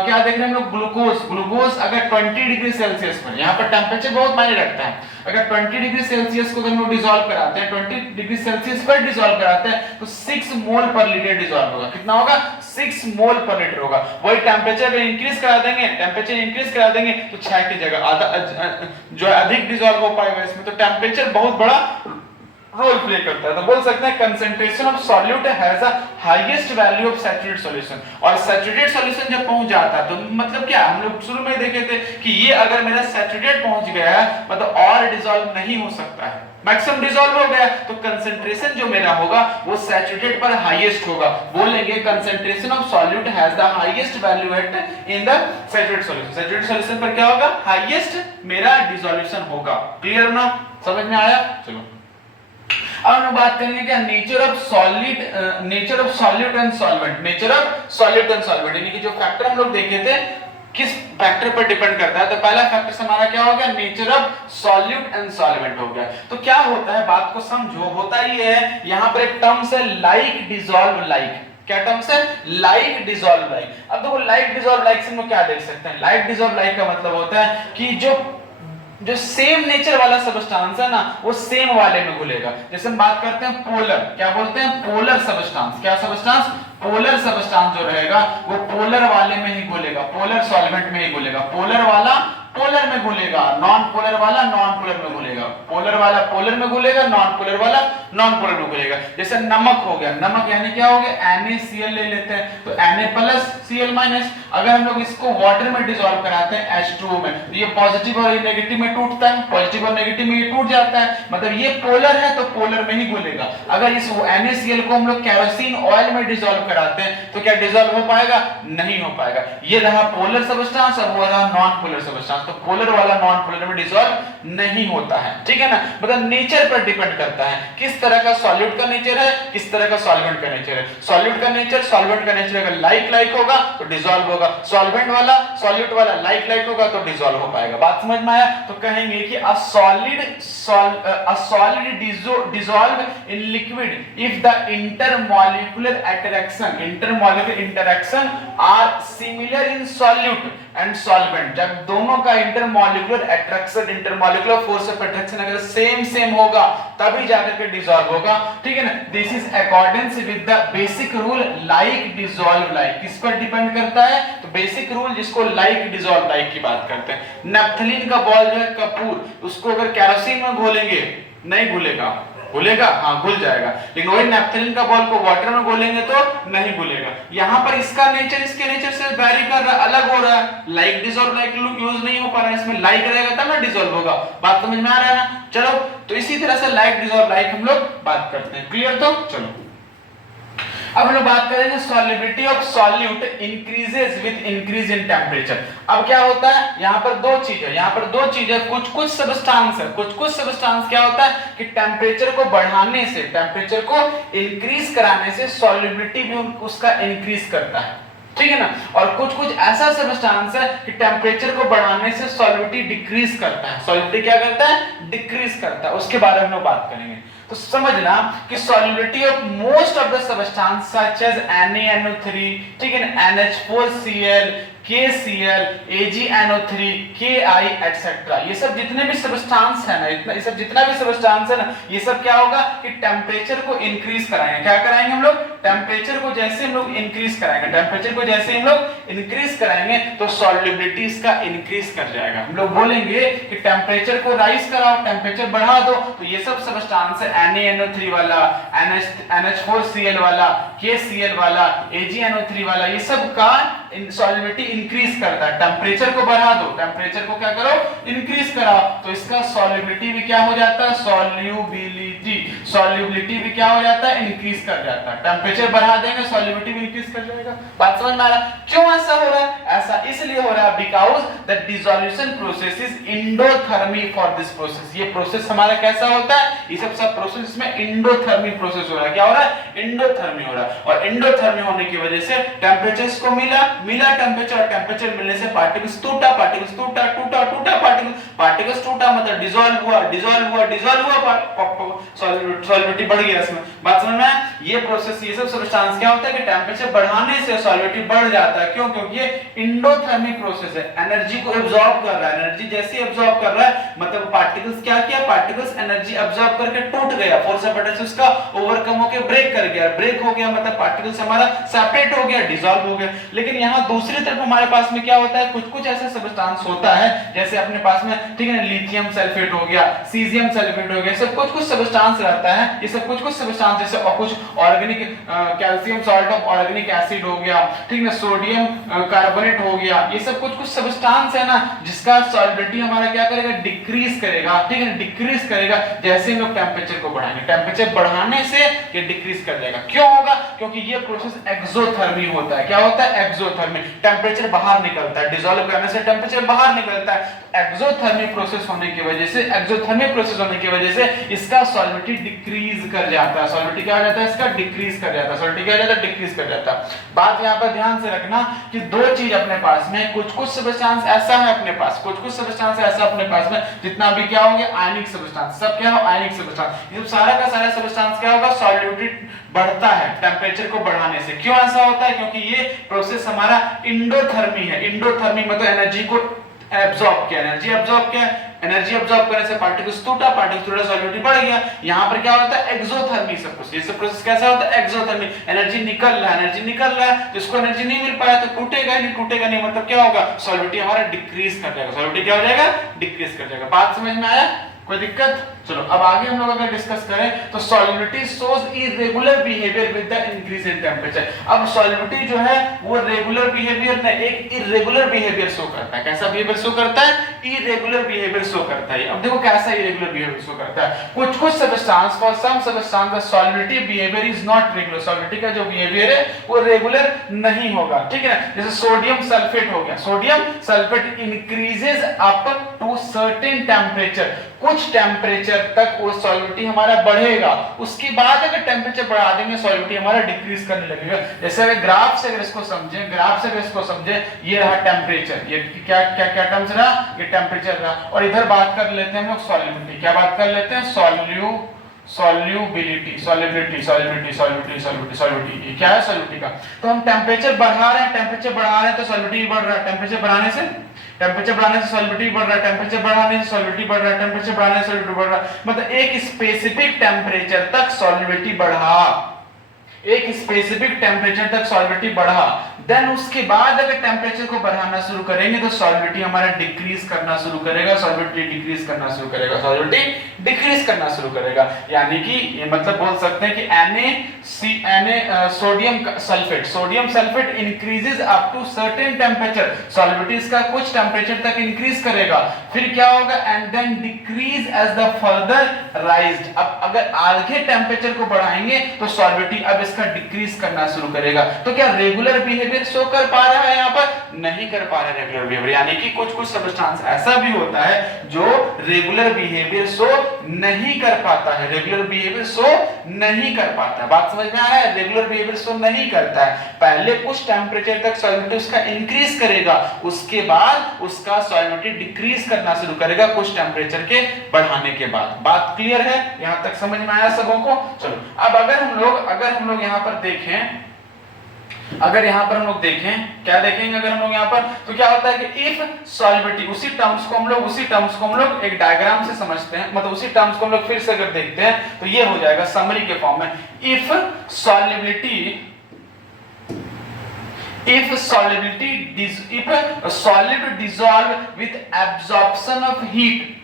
क्या देख रहे हैं हम लोग ग्लूकोज अगर 20 डिग्री सेल्सियस पर, यहाँ पर टेंपरेचर बहुत मायने रखता है, अगर 20 डिग्री सेल्सियस को हम लोग डिसॉल्व कराते हैं 20 डिग्री सेल्सियस पर डिसॉल्व कराते हैं तो 6 मोल पर लीटर डिसॉल्व होगा। कितना होगा, 6 मोल पर लीटर होगा। वही टेंपरेचर इंक्रीज करा देंगे तो 6 की जगह आधा जो अधिक डिसॉल्व हो पाएगा इसमें। तो टेंपरेचर बहुत बड़ा रोल प्ले करता है। तो बोल सकते हैं concentration of solute has a highest value of saturated solution. और सैचुरेटेड सॉल्यूशन जब पहुंच जाता है तो मतलब क्या, हम लोग शुरू में देखे थे कि ये अगर मेरा सैचुरेटेड पहुंच गया है मतलब और डिसॉल्व नहीं हो सकता है, मैक्सिमम डिसॉल्व हो गया तो कंसंट्रेशन जो मेरा होगा वो सैचुरेटेड पर हाईएस्ट होगा। बोलेंगे concentration of solute has the highest value at in the saturated solution. Saturated solution पर क्या होगा, हाईएस्ट मेरा डिसॉल्यूशन होगा। क्लियर ना, समझ में आया। चलो अब हम बात करेंगे क्या, nature of solute and solvent, यानी कि जो फैक्टर हम लोग देखे थे किस फैक्टर पर डिपेंड करता है। तो पहला फैक्टर हमारा क्या हो गया, nature of solute and solvent हो गया। तो क्या होता है, बात को समझो, होता ये है यहाँ पर एक टर्म्स है लाइक डिसॉल्व लाइक। क्या टर्म्स है, लाइक डिसॉल्व लाइक। अब देखो लाइक डिसॉल्व लाइक से हम लोग क्या देख सकते हैं, लाइक डिसॉल्व लाइक का मतलब होता है कि जो सेम नेचर वाला सबस्टेंस है ना वो सेम वाले में घुलेगा। जैसे हम बात करते हैं पोलर, क्या बोलते हैं, पोलर सबस्टेंस। क्या सबस्टेंस, पोलर सबस्टेंस जो रहेगा वो पोलर वाले में ही घुलेगा, पोलर सॉल्वेंट में ही घुलेगा। पोलर वाला पोलर में घुलेगा, नॉन पोलर वाला नॉन पोलर में घुलेगा। पोलर वाला पोलर में घुलेगा, नॉन पोलर वाला नॉन पोलर में घुलेगा। जैसे नमक हो गया, नमक यानी क्या हो गया, NaCl ले लेते हैं तो Na+Cl-। अगर हम लोग इसको वाटर में डिसॉल्व कराते हैं H2O में तो ये पॉजिटिव और नेगेटिव में टूटता है, पॉजिटिव और नेगेटिव में ये टूट जाता है, मतलब ये पोलर है तो पोलर में ही घुलेगा। अगर इस NaCl को हम लोग केरोसिन ऑयल में डिसॉल्व कराते हैं तो क्या डिसॉल्व हो पाएगा, नहीं हो पाएगा। ये रहा पोलर सबस्टेंस और वो रहा नॉन पोलर सबस्टेंस। तो पोलर वाला नॉन पोलर में डिसॉल्व नहीं होता है, ठीक है ना। मतलब नेचर पर डिपेंड करता है किस तरह का सॉल्यूट का नेचर है, किस तरह का सॉल्वेंट का नेचर है। सॉल्यूट का नेचर सॉल्वेंट का नेचर अगर लाइक होगा तो डिसॉल्व होगा, सॉल्वेंट वाला सॉल्यूट वाला लाइक होगा तो डिसॉल्व हो पाएगा। बात समझ में आया। तो कहेंगे कि a solid dissolve in liquid if the intermolecular interaction are similar in solute and solvent। जब दोनों का इंटरमॉलिक्यूलर फोर्स ऑफ अट्रैक्शन अगर सेम होगा तभी जाकर के डिसॉल्व होगा, ठीक है ना। This is accordance with the basic rule like dissolve like. किस पर डिपेंड करता है, तो बेसिक रूल जिसको लाइक डिसॉल्व लाइक की बात करते हैं। नैप्थलीन का बॉल जो है कपूर, उसको अगर केरोसिन में घोलेंगे नहीं घुलेगा, घुलेगा, हाँ घुल जाएगा, लेकिन वही नैप्थलीन का बॉल को वाटर में घोलेंगे तो नहीं घुलेगा। यहाँ पर इसका नेचर इसके नेचर से वेरी कर रहा है, अलग हो रहा है। लाइक डिसॉल्व लाइक यूज नहीं हो पा रहा है, इसमें लाइक रहेगा तब ना डिसॉल्व होगा। बात समझ में आ रहा है ना। चलो तो इसी तरह से लाइक डिसॉल्व लाइक हम लोग बात करते हैं। क्लियर। तो चलो अब हम लोग बात करेंगे solubility of solute increases with increase in temperature. अब क्या होता है, यहाँ पर दो चीज है, यहाँ पर दो चीज है, कुछ कुछ सब्सटेंस है, कुछ कुछ सब्सटेंस क्या होता है कि टेम्परेचर को बढ़ाने से, टेम्परेचर को इंक्रीज कराने से सॉल्युबिलिटी भी उसका इंक्रीज करता है, ठीक है ना। और कुछ कुछ ऐसा सब्सटेंस है कि टेम्परेचर को बढ़ाने से सॉल्युबिलिटी डिक्रीज करता है, सॉल्युबिलिटी क्या करता है, डिक्रीज करता है, उसके बारे में हम लोग बात करेंगे। तो समझना कि solubility of most of the substance such as NaNO3, ठीक है ना, NH4Cl, KCl, AgNO3, Ki etc. ये सब जितने भी सब्सटेंस है ना, इतना ये सब जितना भी सब्सटेंस है ना, ये सब क्या होगा कि टेम्परेचर को इंक्रीज कराएंगे। क्या कराएंगे हम लोग, टेम्परेचर को जैसे हम लोग इंक्रीज कराएंगे, टेम्परेचर को जैसे हम लोग इंक्रीज कराएंगे तो सॉल्युबिलिटी इसका इंक्रीज कर जाएगा। हम लोग बोलेंगे कि टेम्परेचर को राइज कराओ, टेम्परेचर बढ़ा दो, तो ये सब सब्सटेंस है NaNO3 वाला, NH4Cl वाला, KCl वाला, AgNO3 वाला, ये सब का सॉल्युबिलिटी इंक्रीज करता है। टेम्परेचर को बढ़ा दो, टेम्परेचर को क्या करो, इंक्रीज कराओ, तो इसका सॉल्युबिलिटी भी क्या हो जाता है, सॉल्युबिलिटी भी क्या हो जाता है, इंक्रीज कर जाता है। टेम्परेचर बढ़ा देंगे, सॉल्युबिलिटी भी इंक्रीज कर जाएगा। बात समझ में आ रहा है? क्यों ऐसा हो रहा है? ऐसा इसलिए हो रहा है because the dissolution process is endothermy for this process. ये प्रोसेस हमारा कैसा होता है, ये सब प्रोसेस में एंडोथर्मी प्रोसेस हो रहा है। क्या हो रहा है, एंडोथर्मी हो रहा है। और एंडोथर्मी होने की वजह से टेम्परेचर्स को मिला टेम्परेचर, और टेम्परेचर मिलने से पार्टिकल्स टूटा पार्टिकल्स टूटा मतलब डिसॉल्व हुआ सॉल्युबिलिटी बढ़ गया इसमें। बात समझ में आया? ये प्रोसेस, ये सब सब्सटेंस क्या होता है कि टेम्परेचर बढ़ाने से सॉल्युबिलिटी बढ़ जाता है। क्यों? क्योंकि ये एंडोथर्मिक प्रोसेस है, एनर्जी को एब्जॉर्ब कर रहा है, एनर्जी जैसे एब्जॉर्ब कर रहा है मतलब पार्टिकल्स क्या किया, पार्टिकल्स एनर्जी एब्जॉर्ब करके टूट गया, फोर्स ऑफ अट्रैक्शन उसका ओवरकम होकर ब्रेक कर गया, ब्रेक हो गया मतलब पार्टिकल्स हमारा सेपरेट हो गया, डिसॉल्व हो गया। लेकिन यहाँ दूसरी तरफ हमारे पास में क्या होता है, कुछ कुछ ऐसा सब्सटेंस होता है जैसे अपने पास में, ठीक है, लिथियम सल्फेट हो गया, सीजियम सल्फेट हो गया, सब कुछ कुछ सब्सटेंस रहता है। ये सब कुछ कुछ सब्सटेंस जैसे कुछ organic calcium salt of organic acid हो गया, ठीक है, सोडियम कार्बोनेट हो गया, ये सब कुछ कुछ सब्सटेंस है ना जिसका सॉल्युबिलिटी हमारा क्या करेगा, डिक्रीज करेगा, ठीक है, डिक्रीज करेगा जैसे हम लोग टेम्परेचर को बढ़ाएंगे। टेम्परेचर बढ़ाने से ये डिक्रीज कर जाएगा। क्यों होगा? क्योंकि ये प्रोसेस एक्सोथर्मी होता है। क्या होता है? एक्सोथर्मी, टेम्परेचर बाहर निकलता है, डिसॉल्व करने से टेम्परेचर बाहर निकलता है। एक्सोथर्मिक प्रोसेस होने की वजह से, एक्सोथर्मिक प्रोसेस होने की वजह से इसका सॉल्युबिलिटी डिक्रीज कर जाता है। सॉल्युबिलिटी क्या हो जाता है, इसका डिक्रीज कर जाता है, सॉल्युबिलिटी क्या हो जाता है, डिक्रीज कर जाता है। बात यहां पर ध्यान से रखना कि दो चीज अपने पास में, कुछ कुछ सब्सटेंस ऐसा है अपने पास, कुछ कुछ सब्सटेंस ऐसा अपने पास में जितना भी क्या होंगे आयनिक सब्सटेंस, सब क्या हो, आयनिक सब्सटेंस। ये सारा का सारा सब्सटेंस क्या होगा, सॉल्युबिलिटी बढ़ता है टेम्परेचर को बढ़ाने से। क्यों ऐसा होता है? क्योंकि ये प्रोसेस हमारा एंडोथर्मी है। एंडोथर्मी मतलब एनर्जी को एब्जॉर्ब किया, एनर्जी एब्जॉर्ब किया, एनर्जी एब्जॉर्ब करने से पार्टिकल्स टूटा, सॉल्युबिलिटी बढ़ गया। यहाँ पर क्या होता है, एक्सोथर्मी सब कुछ। ये सब प्रोसेस कैसा होता है, एक्सोथर्मी, एनर्जी निकल रहा है, एनर्जी निकल रहा है, तो इसको एनर्जी नहीं मिल पाया तो टूटेगा नहीं मतलब क्या होगा, सॉल्युबिलिटी हमारा डिक्रीज कर जाएगा, सॉल्युबिलिटी क्या हो जाएगा, डिक्रीज कर जाएगा। बात समझ में आया? कोई दिक्कत? चलो अब आगे हम लोग अगर डिस्कस करें तो solubility shows irregular behaviour with the increase in temperature. अब सॉल्युबिलिटी जो है वो रेगुलर बिहेवियर नहीं, एक इरेगुलर बिहेवियर शो करता है। कैसा बिहेवियर शो करता है? इरेगुलर बिहेवियर शो करता है। अब देखो कैसा इरेगुलर बिहेवियर शो करता है। कुछ substance, for some substance the solubility behaviour is not regular. Solubility का जो बिहेवियर है वो रेगुलर नहीं होगा, ठीक है। जैसे सोडियम सल्फेट हो गया, sodium sulphate increases up to certain temperature, कुछ टेम्परेचर तक वो सॉल्युबिलिटी हमारा बढ़ेगा, उसके बाद अगर टेम्परेचर बढ़ा देंगे सॉल्युबिलिटी हमारा डिक्रीज करने लगेगा। जैसे अगर ग्राफ से अगर इसको समझे, ये रहा टेम्परेचर, ये क्या क्या क्या टर्म्स रहा, ये टेम्परेचर रहा, और इधर बात कर लेते हैं हम लोग सॉल्युबिलिटी। क्या बात कर लेते हैं, सॉल्युबिलिटी क्या है सॉल्युबिलिटी का। तो हम टेम्परेचर बढ़ा रहे हैं तो सॉल्युबिलिटी बढ़ रहा है, टेम्परेचर बढ़ाने से सॉल्युबिलिटी बढ़ रहा है, टेम्परेचर बढ़ाने से सॉल्युबिलिटी बढ़ रहा है, टेम्परेचर बढ़ाने से सॉल्युबिलिटी बढ़ रहा है। मतलब एक स्पेसिफिक टेम्परेचर तक सॉल्युबिलिटी बढ़ा, एक स्पेसिफिक टेम्परेचर तक सॉल्युबिलिटी बढ़ा, देन उसके बाद अगर टेम्परेचर को बढ़ाना शुरू करेंगे तो सॉल्युबिलिटी हमारा डिक्रीज करना शुरू करेगा, सॉल्युबिलिटी डिक्रीज करना शुरू करेगा। यानी कि ये मतलब बोल सकते हैं कि sodium sulphate increases up to certain temperature, solubility इसका कुछ टेम्परेचर तक इंक्रीज करेगा, फिर क्या होगा, and then decrease as the further raised. अब अगर आगे टेम्परेचर को बढ़ाएंगे तो सॉल्विटी अब इसका डिक्रीज करना शुरू करेगा। तो क्या रेगुलर बिहेवियर शो कर पा रहा है, यहाँ पर नहीं कर पा रहा है रेगुलर बिहेवियर, यानी कि कुछ कुछ सब्सटेंस ऐसा भी होता है जो रेगुलर बिहेवियर शो नहीं कर पाता है, रेगुलर बिहेवियर शो नहीं कर पाता है। बात समझ में आ रहा है, रेगुलर बिहेवियर शो नहीं करता है। पहले कुछ टेम्परेचर तक सॉल्विटी उसका इंक्रीज करेगा, उसके बाद उसका सॉल्विटी डिक्रीज करना शुरू करेगा कुछ टेम्परेचर के बढ़ाने के बाद। बात क्लियर है, यहां तक समझ में आया सबों को? चलो अब अगर हम लोग यहां पर देखें, अगर यहां पर हम लोग देखें, क्या देखेंगे अगर हम लोग यहां पर, तो क्या होता है कि इफ सॉल्विटी, उसी टर्म्स को हम लोग एक डायग्राम से समझते हैं, मतलब उसी टर्म्स को हम लोग फिर से अगर देखते हैं तो ये हो जाएगा समरी के फॉर्म में। If solubility if solid dissolve with absorption of heat,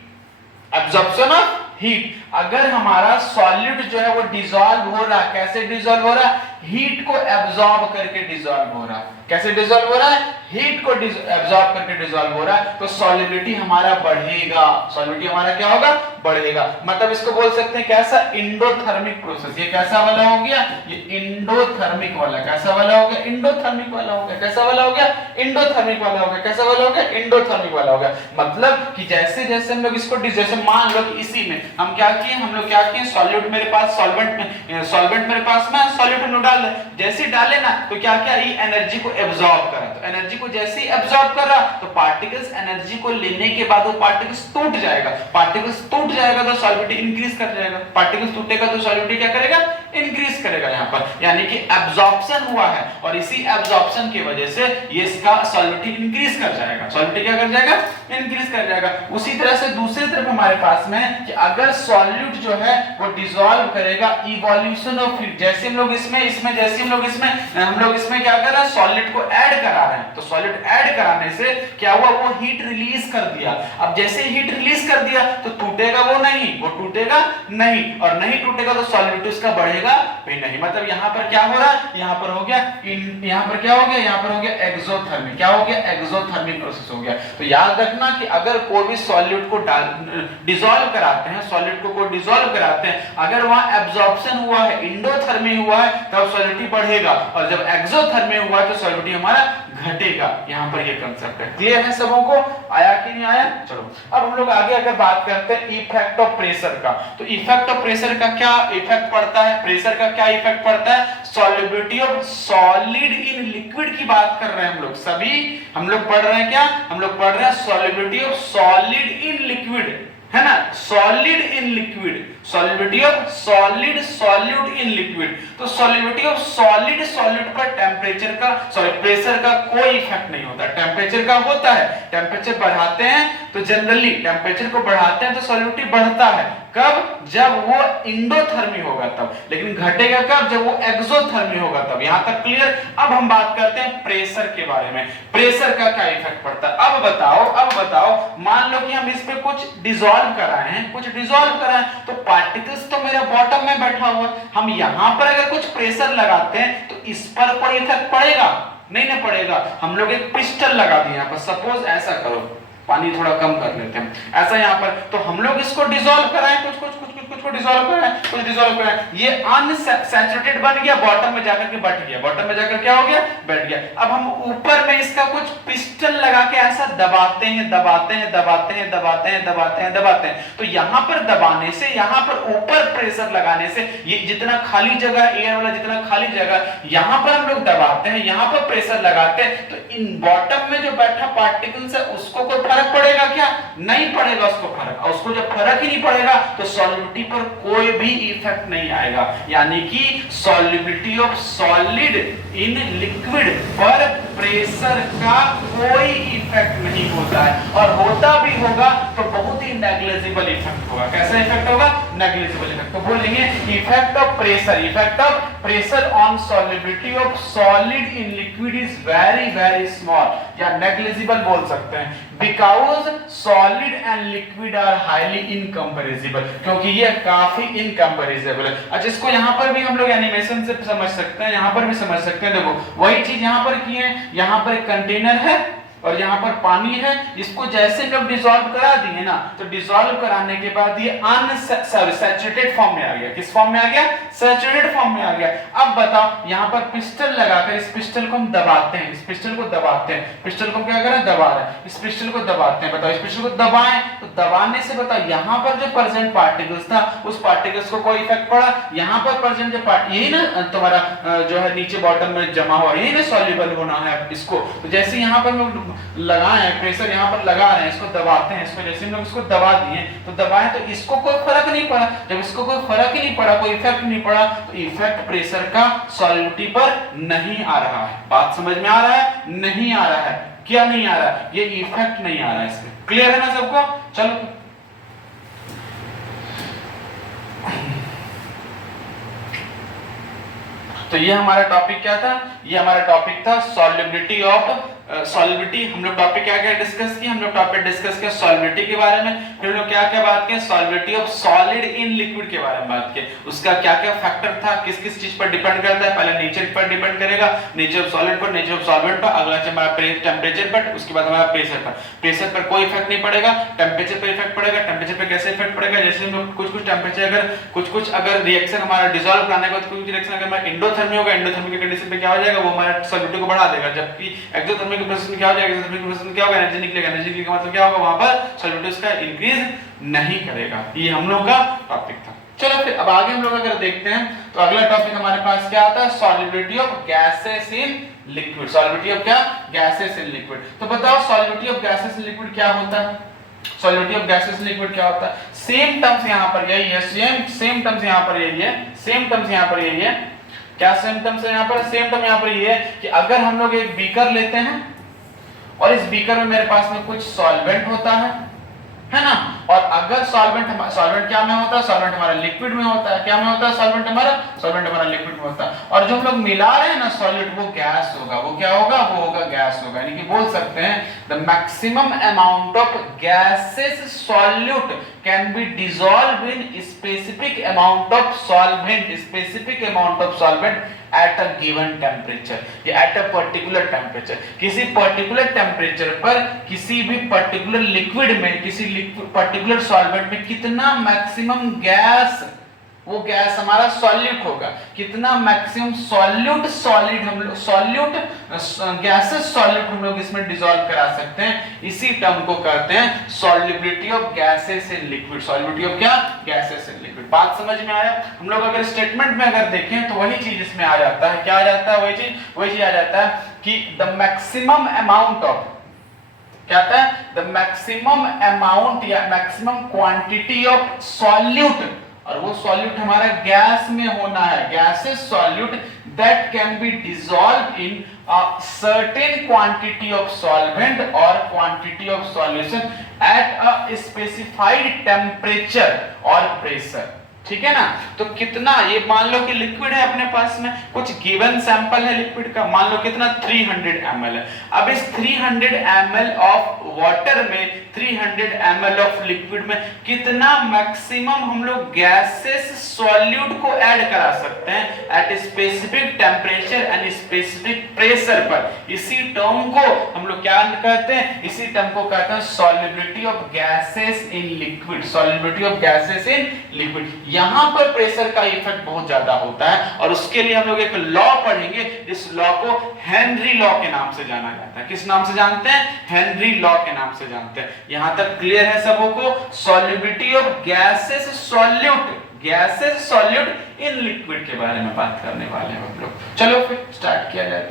अगर हमारा सॉलिड जो है वो डिसॉल्व हो रहा है, कैसे डिसॉल्व हो रहा है, हीट को एब्जॉर्ब करके डिसॉल्व हो रहा है। कैसे डिसॉल्व हो रहा है, हीट को एब्जॉर्ब करके डिसॉल्व हो रहा है, तो सॉलिबिलिटी हमारा बढ़ेगा, सॉलिबिलिटी हमारा क्या होगा, बढ़ेगा। मतलब इसको बोल सकते हैं कैसा, इंडोथर्मिक प्रोसेस। ये कैसा वाला हो गया, ये इंडोथर्मिक वाला। कैसा वाला हो गया, इंडोथर्मिक वाला हो गया। कैसा वाला हो गया, इंडोथर्मिक वाला हो गया। कैसा वाला हो गया, इंडोथर्मिक वाला हो गया। मतलब कि जैसे जैसे हम लोग इसको, जैसे मान लो कि इसी में हम क्या किए, हम लोग क्या किए, सॉल्यूट मेरे पास, सॉल्वेंट मेरे पास में, सॉल्यूट में डाल दे, जैसे डाले ना तो क्या क्या, ये एनर्जी को एब्जॉर्ब करा। तो एनर्जी को जैसे ही एब्जॉर्ब कर रहा तो पार्टिकल्स एनर्जी को लेने के बाद वो पार्टिकल्स टूट जाएगा, पार्टिकल्स टूट जाएगा तो सॉल्विटी इंक्रीज कर जाएगा, पार्टिकल्स टूटेगा तो सॉल्विटी क्या करेगा, इंक्रीज करेगा यहाँ पर, यानी कि एब्जॉर्प्शन हुआ है और इसी एब्जॉर्प्शन की वजह से ये इसका सॉल्विटी इंक्रीज कर जाएगा, सॉल्विटी क्या कर जाएगा, इंक्रीज कर जाएगा। उसी तरह से दूसरी तरफ हमारे पास में कि अगर सॉल्यूट जो है वो डिसॉल्व करेगा, इवोल्यूशन ऑफ हीट, जैसे हम लोग इसमें जैसे हम लोग इसमें क्या कर रहे हैं, सॉलिड को ऐड करा रहे हैं, तो सॉलिड ऐड कराने से क्या हुआ, वो हीट रिलीज कर दिया। अब जैसे हीट रिलीज कर दिया तो टूटेगा वो नहीं, वो टूटेगा नहीं, और नहीं टूटेगा तो सॉलिबिलिटी उसका बढ़ेगा भी नहीं। मतलब यहाँ पर क्या हो रहा है, यहाँ पर हो गया, यहाँ पर क्या हो गया, यहाँ पर हो गया एक्सोथर्मिक, क्या हो गया, एक्सोथर्मिक प्रोसेस हो गया। तो याद रखना कि अगर कोई भी सॉलिड को डिसॉल्व कराते हैं, सॉलिड को डिसॉल्व कराते हैं, अगर वहां एब्जॉर्प्शन हुआ है, इंडोथर्मी हुआ है, तब सॉलिडिटी बढ़ेगा, और जब एक्सोथर्मी हुआ है तो सॉलिडिटी हमारा घटेगा। यहाँ पर ये कंसेप्ट है। क्लियर है सबों को, आया कि नहीं आया? चलो अब हम लोग आगे अगर बात करते हैं इफेक्ट ऑफ प्रेशर का, तो इफेक्ट ऑफ प्रेशर का क्या इफेक्ट पड़ता है, प्रेशर का क्या इफेक्ट पड़ता है, solubility of solid in liquid की बात कर रहे हैं हम लोग, सभी हम लोग पढ़ रहे हैं क्या, हम लोग पढ़ रहे हैं solubility of solid in liquid, है ना, solid in liquid, solubility of solid solute in liquid. तो सॉल्युबिलिटी ऑफ सॉलिड सॉल्यूट पर टेम्परेचर का, सॉरी प्रेशर का कोई इफेक्ट नहीं होता, टेम्परेचर का होता है। टेम्परेचर बढ़ाते हैं तो जनरली टेम्परेचर को बढ़ाते हैं तो सॉल्युबिलिटी बढ़ता है, कब, जब वो इंडोथर्मी होगा तब, लेकिन घटेगा कब, जब वो एक्सोथर्मी होगा तब। यहां तक क्लियर? अब हम बात करते हैं प्रेशर के बारे में, प्रेशर का क्या इफेक्ट पड़ता है। अब बताओ, मान लो कि हम इस पे कुछ डिसॉल्व कराए हैं, तो पार्टिकल्स तो मेरे बॉटम में बैठा हुआ, हम यहां पर अगर कुछ प्रेशर लगाते हैं तो इस पर कोई इफेक्ट पड़ेगा नहीं, ना पड़ेगा। हम लोग एक पिस्टन लगा दिए यहाँ पर, सपोज ऐसा करो, पानी थोड़ा कम कर लेते हैं, ऐसा यहाँ पर, तो हम लोग इसको डिसॉल्व कराएं, कुछ को डिसॉल्व कराएं, ये अनसैचुरेटेड बन गया, बॉटम में जाकर के बैठ गया, बॉटम में जाकर क्या हो गया, बैठ गया। अब हम ऊपर में इसका कुछ पिस्टन लगा के ऐसा दबाते हैं, तो यहाँ पर दबाने से, यहाँ पर ऊपर प्रेशर लगाने से, ये जितना खाली जगह, एयर वाला जितना खाली जगह, यहाँ पर हम लोग दबाते हैं, यहाँ पर प्रेशर लगाते हैं, तो इन बॉटम में जो बैठा पार्टिकल्स है उसको कोई फर्क पड़ेगा क्या, नहीं पड़ेगा उसको फर्क, और उसको जब फर्क ही नहीं पड़ेगा तो सॉल्युबिलिटी पर कोई भी इफेक्ट नहीं आएगा, यानी कि solubility of solid in liquid पर प्रेशर का कोई इफेक्ट नहीं होता है, और होता भी होगा तो बहुत ही नेग्लिजिबल इफेक्ट होगा। कैसा इफेक्ट होगा, नेग्लिजिबल इफेक्ट। तो बोलेंगे effect of pressure on solubility of solid in liquid is very small, या नेग्लिजिबल बोल सकते हैं, because solid and liquid are highly incomparable, क्योंकि ये काफी इनकंपैरेबल है। अच्छा, इसको यहाँ पर भी हम लोग एनिमेशन से समझ सकते हैं, यहाँ पर भी समझ सकते हैं। देखो वही चीज यहाँ पर की है, यहाँ पर एक कंटेनर है, और यहाँ पर पानी है, इसको जैसे जब डिसॉल्व करा दिए ना, तो डिसॉल्व कराने के बाद ये अनसैचुरेटेड फॉर्म में आ गया। किस फॉर्म में आ गया? सैचुरेटेड फॉर्म में आ गया। अब बताओ, यहाँ पर पिस्टल लगाकर इस पिस्टल को हम दबाते हैं, इस पिस्टल को दबाते हैं, पिस्टल को क्या करें? दबा रहे हैं, इस पिस्टल को दबाते हैं। बताओ, इस पिस्टल को दबाएं तो दबाने से बताओ यहाँ पर जो प्रेजेंट पार्टिकल्स था, उस पार्टिकल्स को कोई इफेक्ट पड़ा? यहाँ पर प्रेजेंट जो यही ना तुम्हारा जो है नीचे बॉटम में जमा हुआ, यही ना सॉल्युबल होना है इसको। तो जैसे यहाँ पर लोग लगाए प्रेशर, यहाँ पर लगा रहे हैं, इसको दबाते हैं, इसको जैसे हम लोग इसको दबा दिए तो दबाएं तो इसको कोई फर्क नहीं पड़ा। जब इसको कोई फर्क ही नहीं पड़ा, कोई इफेक्ट नहीं पड़ा, तो इफेक्ट प्रेशर का सॉल्युबिलिटी पर नहीं आ रहा है। बात समझ में आ रहा है? नहीं आ रहा है। क्या नहीं आ रहा है? ये इफेक्ट नहीं आ रहा है इसमें। क्लियर है ना सबको? चलो, तो ये हमारा टॉपिक क्या था? ये हमारा टॉपिक था सॉल्युबिलिटी ऑफ सॉल्युबिलिटी। हम लोग टॉपिक क्या क्या डिस्कस किया? हम लोग टॉपिक डिस्कस किया सॉल्युबिलिटी के बारे में। फिर हम लोग क्या क्या बात किया? Solubility of solid in liquid के बारे में बात किया। उसका क्या क्या फैक्टर था, किस किस चीज पर डिपेंड करता है? पहले नेचर पर डिपेंड करेगा, नेचर ऑफ सॉलिड पर, नेचर ऑफ सॉल्वेंट पर, अगला हमारा टेम्परेचर पर, उसके बाद हमारा प्रेशर पर। प्रेशर पर कोई इफेक्ट नहीं पड़ेगा, टेम्परेचर पर इफेक्ट पड़ेगा। टेम्परेचर पर कैसे इफेक्ट पड़ेगा? जैसे हम लोग कुछ टेम्परेचर अगर कुछ अगर रिएक्शन हमारा डिसॉल्व कराने के बाद कुछ रिएक्शन अगर हमारा एंडोथर्मी होगा, एंडोथर्मी की कंडीशन पे क्या हो जाएगा? वो हमारा सॉल्युबिलिटी को बढ़ा देगा। जबकि एक्सोथर्मी के प्रोसेस में क्या हो जाएगा? एक्सोथर्मी के प्रोसेस में क्या होगा? एनर्जी निकलेगा। एनर्जी निकलने का मतलब क्या होगा? वहां पर सॉल्युबिलिटी उसका इंक्रीज नहीं करेगा। ये हम लोग का टॉपिक था। चलो फिर अब आगे हम लोग अगर देखते हैं तो अगला टॉपिक हमारे पास क्या आता है? Solubility of gases in liquid. Solubility of क्या? Gases in liquid. तो बताओ solubility of gases in liquid क्या होता है? Solubility of gases in liquid क्या होता है? सेम टर्म्स यहां पर यही है, सेम टर्म्स यहां पर यही है, सेम टर्म्स यहां पर यही है। क्या सेम टर्म्स है यहां पर? सेम टर्म यहां पर ये है कि अगर हम लोग एक बीकर लेते हैं और इस बीकर में मेरे पास में कुछ सॉल्वेंट होता है ना, और अगर सॉल्वेंट क्या में होता है? सॉल्वेंट हमारा लिक्विड में होता है। क्या में होता है? सॉल्वेंट हमारा लिक्विड में होता है। और जो हम लोग मिला रहे हैं ना सॉलिड, वो गैस होगा। वो क्या होगा? वो होगा गैस होगा। यानी कि बोल सकते हैं the maximum amount of gases solute can be dissolve in specific amount of solvent at a given temperature या at a particular temperature। किसी पर्टिकुलर टेम्परेचर पर किसी भी पर्टिकुलर लिक्विड में, किसी पर्टिकुलर सॉल्वेंट में कितना मैक्सिमम गैस, वो गैस हमारा सॉल्यूट होगा, कितना मैक्सिमम सॉल्यूट सॉलिड हम लोग गैसेस सॉल्यूट हम लोग इसमें डिसॉल्व करा सकते हैं। इसी टर्म को कहते हैं solubility of gases in liquid. Solubility of क्या? Gases in liquid. बात समझ में आया? हम लोग अगर स्टेटमेंट में अगर देखें तो वही चीज इसमें आ जाता है। क्या आ जाता है? वही चीज आ जाता है कि द मैक्सिमम अमाउंट ऑफ, क्या आता है? द मैक्सिमम अमाउंट या मैक्सिमम क्वांटिटी ऑफ सॉल्यूट, और वो सॉल्यूट हमारा गैस में होना है। Gases solute that can be dissolve in a certain quantity of solvent और quantity of solution at a specified temperature और प्रेशर। ठीक है ना? तो कितना, ये मान लो कि लिक्विड है अपने पास में, कुछ गिवन सैंपल है लिक्विड का, मान लो कितना 300 ml है। अब इस 300 ml ऑफ वाटर में, 300 ml ऑफ लिक्विड में कितना मैक्सिमम हम लोग गैसेस सॉल्यूट को ऐड करा सकते हैं at specific temperature and specific pressure पर। इसी टर्म को हम लोग क्या कहते हैं? इसी टर्म को कहते हैं solubility of gases in liquid. Solubility of gases in liquid. यहां पर प्रेशर का इफेक्ट बहुत ज्यादा होता है और उसके लिए हम लोग एक लॉ पढ़ेंगे, जिस लॉ को हेनरी लॉ के नाम से जाना जाता है। किस नाम से जानते हैं? हेनरी लॉ के नाम से जानते हैं। यहां तक क्लियर है सबों को? Solubility of gases solute in liquid के बारे में बात करने वाले हैं हम लोग। चलो फिर स्टार्ट किया जाए।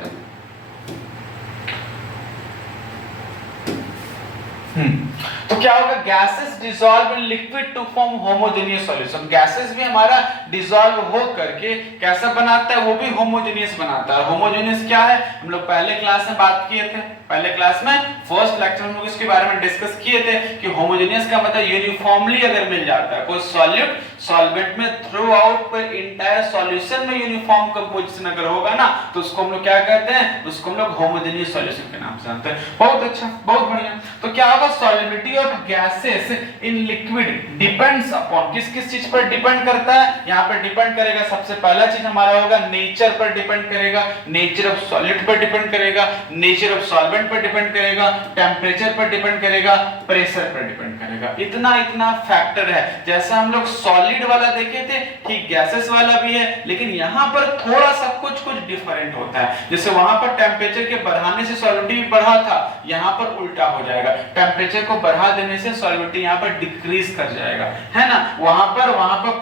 तो क्या होगा? Gases dissolve in liquid to form homogeneous solution. Gases भी हमारा डिसॉल्व हो करके कैसा बनाता है? वो भी होमोजेनियस बनाता है। होमोजेनियस क्या है? हम लोग पहले क्लास में बात किए थे, पहले क्लास में फर्स्ट लेक्चर में इसके बारे में डिस्कस किए थे कि होमोजेनियस का मतलब यूनिफॉर्मली अगर मिल जाता है कोई सॉल्यूट सॉल्वेंट में थ्रू आउट पर इंटायर सॉल्यूशन में यूनिफॉर्म कंपोजिशन अगर होगा ना, तो उसको हम लोग क्या कहते हैं? उसको हम लोग होमोजेनियस सॉल्यूशन के नाम से जानते हैं। बहुत अच्छा, बहुत बढ़िया। तो क्या होगा? Solubility of gases in liquid depends upon, किस किस चीज पर डिपेंड करता है? यहाँ यहाँ पर डिपेंड करेगा, सबसे पहला चीज हमारा होगा नेचर पर डिपेंड करेगा, नेचर ऑफ सॉलिड पर डिपेंड करेगा, नेचर ऑफ सॉल्वेंट पर डिपेंड करेगा, टेम्परेचर पर डिपेंड करेगा, प्रेशर पर डिपेंड करेगा। इतना फैक्टर है। जैसा हम लोग सॉलिड वाला देखे थे, ठीक गैसेस वाला भी है, लेकिन यहाँ पर थोड़ा सा कुछ डिफरेंट होता है। जैसे वहां पर टेम्परेचर के बढ़ाने से सॉलिडिटी बढ़ा था, यहाँ पर उल्टा हो जाएगा, टेम्परेचर को बढ़ा देने से सॉलिडिटी यहाँ पर डिक्रीज कर जाएगा, है ना। वहां पर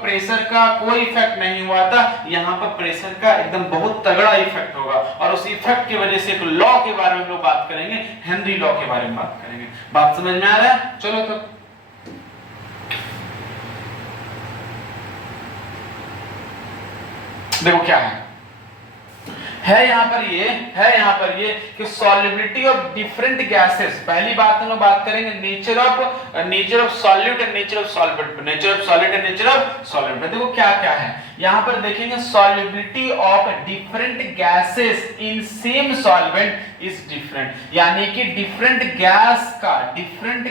प्रेशर का कोई इफेक्ट नहीं हुआ था, यहाँ पर प्रेशर का एकदम बहुत तगड़ा इफेक्ट होगा, और उस इफेक्ट की वजह से एक लॉ के बारे में लोग बात करेंगे, हेनरी लॉ के बारे में बात करेंगे। बात समझ में आ रहा है? चलो तो देखो क्या यहाँ पर ये कि सॉल्युबिलिटी ऑफ डिफरेंट गैसेस। पहली बात हम लोग बात करेंगे nature of solute and nature of solvent, nature of solid and nature of solvent. देखो क्या है यहाँ पर देखेंगे, solubility of different gases in same solvent is different, यानी कि डिफरेंट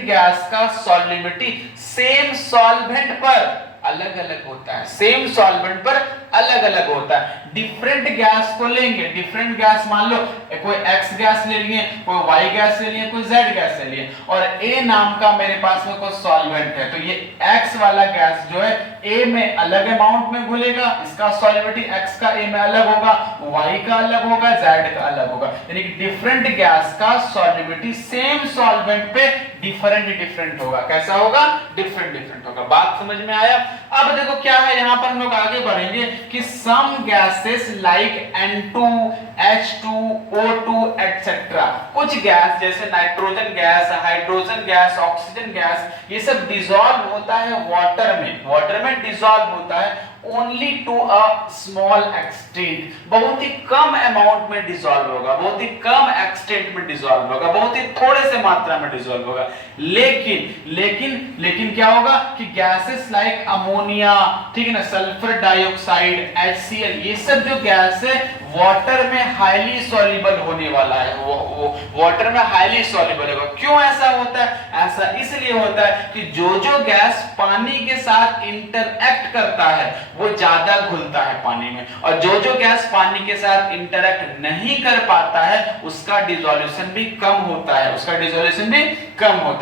गैस का सॉल्युबिलिटी सेम सॉल्वेंट पर अलग अलग होता है, सेम सॉल्वेंट पर अलग अलग होता है। डिफरेंट गैस को लेंगे, डिफरेंट गैस मान लो कोई X गैस ले लिए, कोई Y गैस ले लिए, कोई Z गैस ले लिए, और A नाम का मेरे पास में कोई सॉल्वेंट है, तो ये X वाला गैस जो है A में अलग अमाउंट में घुलेगा, इसका सॉल्युबिलिटी X का A में अलग होगा, Y का अलग होगा, Z का अलग होगा, यानी कि डिफरेंट गैस का सॉल्युबिलिटी सेम सॉल्वेंट पे डिफरेंट होगा। कैसा होगा? डिफरेंट होगा। बात समझ में आया? अब देखो क्या है, यहाँ पर हम लोग आगे बढ़ेंगे कि some gases like N2, H2, O2 etcetera, कुछ गैस जैसे nitrogen gas, hydrogen gas, oxygen gas, ये सब डिसॉल्व होता है वाटर में डिसॉल्व होता है only to a small extent, बहुत ही कम अमाउंट में डिसॉल्व होगा, बहुत ही कम एक्सटेंट में डिसॉल्व होगा, बहुत ही थोड़े से मात्रा में डिसॉल्व होगा। लेकिन क्या होगा कि गैसेस लाइक अमोनिया, ठीक है ना, सल्फर डाइऑक्साइड, HCl, ये सब जो गैस है वाटर में हाईली सॉल्युबल होने वाला है, वो वाटर में हाईली सॉल्युबल होगा। क्यों ऐसा होता है? ऐसा इसलिए होता है कि जो गैस पानी के साथ इंटरएक्ट करता है वो ज्यादा घुलता है पानी में, और जो गैस पानी के साथ इंटरएक्ट नहीं कर पाता है उसका डिसोल्यूशन भी कम होता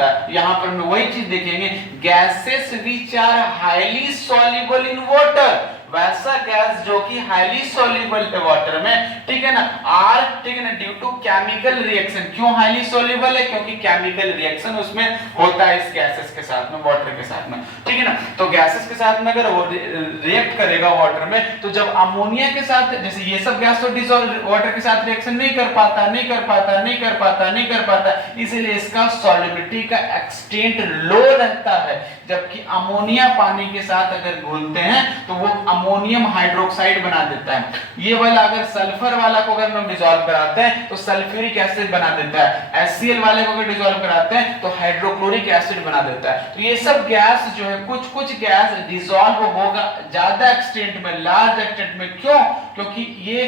है, यहाँ पर हम वही चीज देखेंगे, gases which are highly soluble in water, वैसा गैस जो कि हाईली सॉल्युबल है वाटर में, ठीक है ना, ड्यू टू केमिकल रिएक्शन। क्यों हाईली सॉल्युबल है? क्योंकि केमिकल रिएक्शन उसमें होता है इस गैसेस के साथ में, वाटर के साथ में, ठीक है ना। तो गैसेस के साथ में अगर वो रिएक्ट करेगा वाटर में, तो जब अमोनिया के साथ, जैसे ये सब गैस तो डिसॉल्व वाटर के साथ रिएक्शन नहीं कर पाता, इसीलिए इसका सॉल्युबिलिटी का एक्सटेंट लो रहता है। जबकि अमोनिया पानी के साथ अगर घुलते हैं तो वो अमोनियम हाइड्रोक्साइड बना देता है। ये वाला अगर सल्फर वाला को अगर हम डिसॉल्व कराते हैं तो सल्फ्यूरिक एसिड बना देता है, HCl वाले को अगर डिसॉल्व कराते हैं तो हाइड्रोक्लोरिक एसिड बना देता है। तो ये सब गैस जो है, कुछ गैस डिसॉल्व होगा ज्यादा एक्सटेंट में, लार्ज एक्सटेंट में। क्यों? क्योंकि ये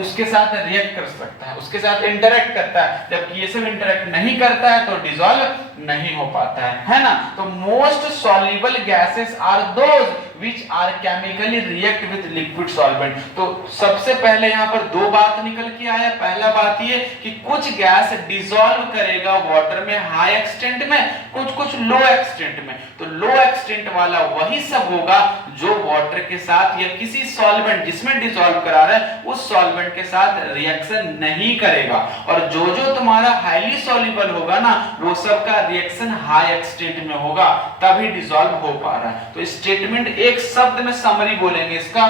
उसके साथ रिएक्ट कर सकता है, उसके साथ इंटरैक्ट करता है, जबकि ये सब इंटरैक्ट नहीं करता है तो डिसॉल्व नहीं हो पाता है ना। तो most soluble gases are those which are chemically react with liquid solvent. तो सबसे पहले यहाँ पर दो बात निकल के आया। पहला बात ये कि कुछ गैस डिसॉल्व करेगा वाटर में हाई एक्सटेंट में, कुछ लो एक्सटेंट में। तो लो एक्सटेंट वाला वही सब होगा जो वाटर के साथ या किसी सॉल्वेंट जिसमें डिसॉल्व करा रहा है उस सॉल्वेंट के साथ रिएक्शन नहीं करेगा, और जो तुम्हारा हाईली सॉल्युबल होगा ना वो सब का रिएक्शन हाई एक्सटेंट में होगा, तभी डिसॉल्व हो पा रहा है। तो स्टेटमेंट एक शब्द में समरी बोलेंगे इसका,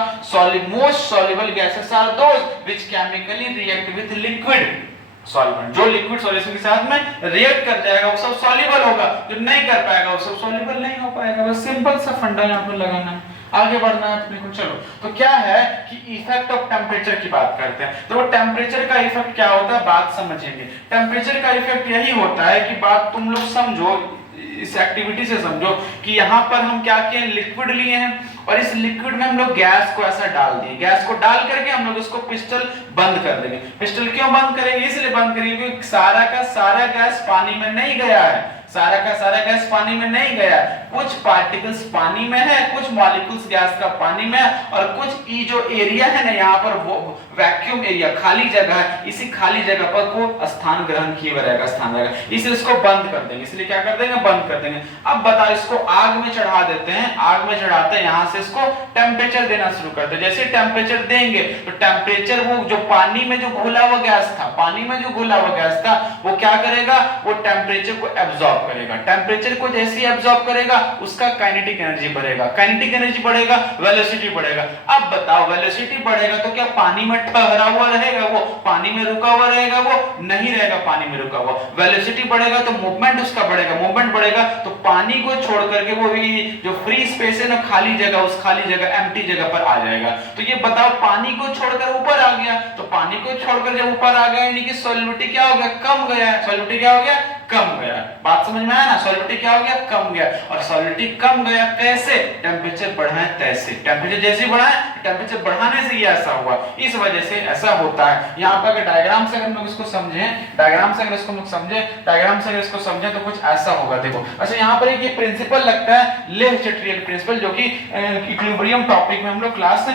most soluble gases are those which chemically react with liquid solvent. जो लिक्विड सॉल्यूशन के साथ में रिएक्ट कर जाएगा वो सब सॉल्युबल होगा, जो नहीं कर पाएगा वो सब सॉल्युबल नहीं हो पाएगा। बस सिंपल सा फंडा यहाँ पर लगाना है, आगे बढ़ना है अपने को। चलो, तो क्या है कि इफेक्ट ऑफ टेम्परेचर की बात करते हैं। तो वो टेम्परेचर का इफेक्ट क्या होता है बात समझेंगे। टेम्परेचर का इफेक्ट यही होता है कि बात तुम लोग समझो, इस एक्टिविटी से समझो कि यहाँ पर हम क्या किए, लिक्विड लिए हैं और इस लिक्विड में हम लोग गैस को ऐसा डाल दिए। गैस को डाल करके हम लोग इसको पिस्टल बंद कर देंगे। पिस्टल क्यों बंद करेंगे? इसलिए बंद करेंगे क्योंकि सारा का सारा गैस पानी में नहीं गया है, सारा का सारा गैस पानी में नहीं गया, कुछ पार्टिकल्स पानी में है, कुछ मॉलिक्यूल्स गैस का पानी में है, और कुछ ये जो एरिया है ना यहाँ पर वो वैक्यूम एरिया खाली जगह है, इसी खाली जगह पर को स्थान ग्रहण किए रहेगा, स्थान रहेगा, इसलिए इसको बंद कर देंगे, इसलिए क्या कर देंगे, बंद कर देंगे। अब बताओ इसको आग में चढ़ा देते हैं, आग में चढ़ाते हैं, यहाँ से इसको टेम्परेचर देना शुरू करते हैं। जैसे टेम्परेचर देंगे तो टेम्परेचर वो जो पानी में जो घुला हुआ गैस था, पानी में जो घुला हुआ गैस था वो क्या करेगा, वो टेम्परेचर को एब्जॉर्ब करेगा, टेम्परेचर को जैसे ही एब्जॉर्ब करेगा उसका काइनेटिक एनर्जी बढ़ेगा, काइनेटिक एनर्जी बढ़ेगा, वेलोसिटी बढ़ेगा। अब बताओ वेलोसिटी बढ़ेगा तो क्या पानी में ठहरा हुआ रहेगा, वो पानी में रुका हुआ रहेगा, वो नहीं रहेगा पानी में रुका हुआ। वेलोसिटी बढ़ेगा तो मूवमेंट उसका बढ़ेगा, मूवमेंट बढ़ेगा तो पानी को छोड़ करके वो भी जो फ्री स्पेस है ना, खाली जगह, उस खाली जगह एम्प्टी जगह पर आ जाएगा। तो ये बताओ पानी को छोड़कर ऊपर आ गया, तो पानी को छोड़कर जब ऊपर आ गया यानी कि सॉल्युबिलिटी क्या हो गया, कम गया है। सॉल्युबिलिटी क्या हो गया, कम गया। बात समझ में आया ना, सॉल्युबिलिटी क्या हो गया, कम गया। और सॉल्युबिलिटी कम गया कैसे, टेम्परेचर बढ़ाएं तैसे, टेम्परेचर जैसे बढ़ाएं, टेम्परेचर बढ़ाने से ये ऐसा हुआ, इस वजह से ऐसा होता है। यहाँ पर अगर डायग्राम से अगर हम लोग इसको समझें, डायग्राम से अगर इसको हम लोग समझें, डायग्राम से अगर इसको समझें तो कुछ ऐसा होगा। देखो अच्छा यहाँ पर एक ये प्रिंसिपल लगता है लेह-चटरियल प्रिंसिपल, जो कि इक्विलिब्रियम टॉपिक में हम लोग क्लास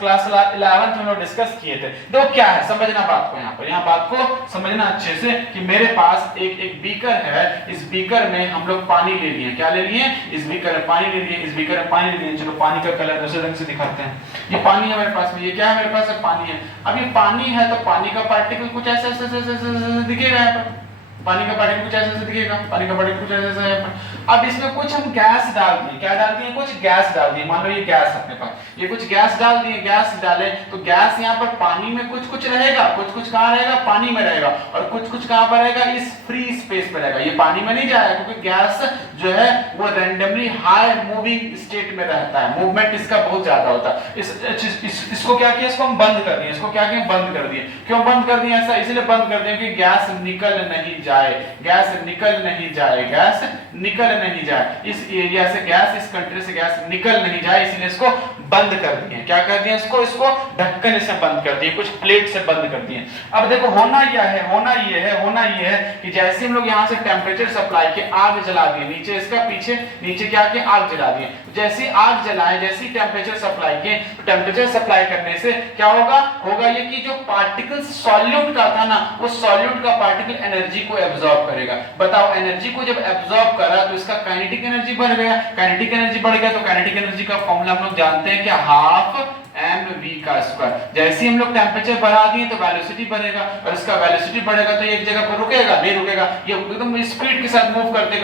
11th में हम लोग डिस्कस किए थे। देखो क्या है, समझना बात को, यहाँ बात को समझना अच्छे से कि मेरे पास एक बीकर है, इस बीकर में हम लोग पानी ले लिए, क्या ले लिए, इस बीकर में पानी ले लिए, इस बीकर में पानी ले लिए। चलो पानी का कलर दूसरे रंग से दिखाते हैं। ये पानी है मेरे पास में, ये क्या है मेरे पास है, पानी है। अब ये पानी है तो पानी का पार्टिकल कुछ ऐसा दिखेगा, यहाँ पर पानी का पार्टिकल कुछ ऐसा दिखेगा, पानी का पार्टिकल कुछ ऐसा है। अब इसमें कुछ हम गैस डाल दिए, क्या डाल दिए, कुछ गैस डाल दिए। मान लो ये गैस अपने पास, ये कुछ गैस डाल दिए, गैस डाले तो गैस यहाँ पर पानी में कुछ रहेगा, कुछ कहाँ रहेगा, पानी में रहेगा, और कुछ कहाँ पर रहेगा, इस फ्री स्पेस में रहेगा। ये पानी में नहीं जाएगा क्योंकि गैस जो है वो रैंडमली हाई मूविंग स्टेट में रहता है, मूवमेंट इसका बहुत ज्यादा होता है। इसको क्या किया, इसको हम बंद कर दिए, इसको क्या किया, बंद कर दिए। क्यों बंद कर दिया, ऐसा इसलिए बंद कर दिया कि गैस निकल नहीं जाए, गैस निकल नहीं जाए, गैस निकल नहीं जाए, इस एरिया से गैस, इस कंट्री से गैस निकल नहीं जाए, इसलिए इसको बंद कर दिए। क्या कर दिए, इसको ढक्कन से बंद कर दिए, कुछ प्लेट से बंद कर दिए। अब देखो होना ये है कि जैसे हम लोग यहाँ से टेम्परेचर सप्लाई के आग जला दिए, नीचे इसका नीचे क्या किया, आग जला दिए। जैसे आग जलाए, जैसे टेम्परेचर सप्लाई किए, टेम्परेचर सप्लाई करने से क्या होगा ये कि जो पार्टिकल सॉल्यूट का था ना, वो सॉल्यूट का पार्टिकल एनर्जी को एब्जॉर्ब करेगा। बताओ एनर्जी को जब एब्जॉर्ब करा तो इसका काइनेटिक एनर्जी बढ़ गया, काइनेटिक एनर्जी बढ़ गया तो काइनेटिक एनर्जी का फॉर्मूला हम लोग जानते हैं क्या, हाफ mv का स्क्वायर। जैसे ही हम लोग टेम्परेचर बढ़ा दिए तो वेलोसिटी बढ़ेगा, और इसका वेलोसिटी बढ़ेगा तो एक जगह पर रुकेगा नहीं, रुकेगा, ये एकदम स्पीड के साथ मूव करते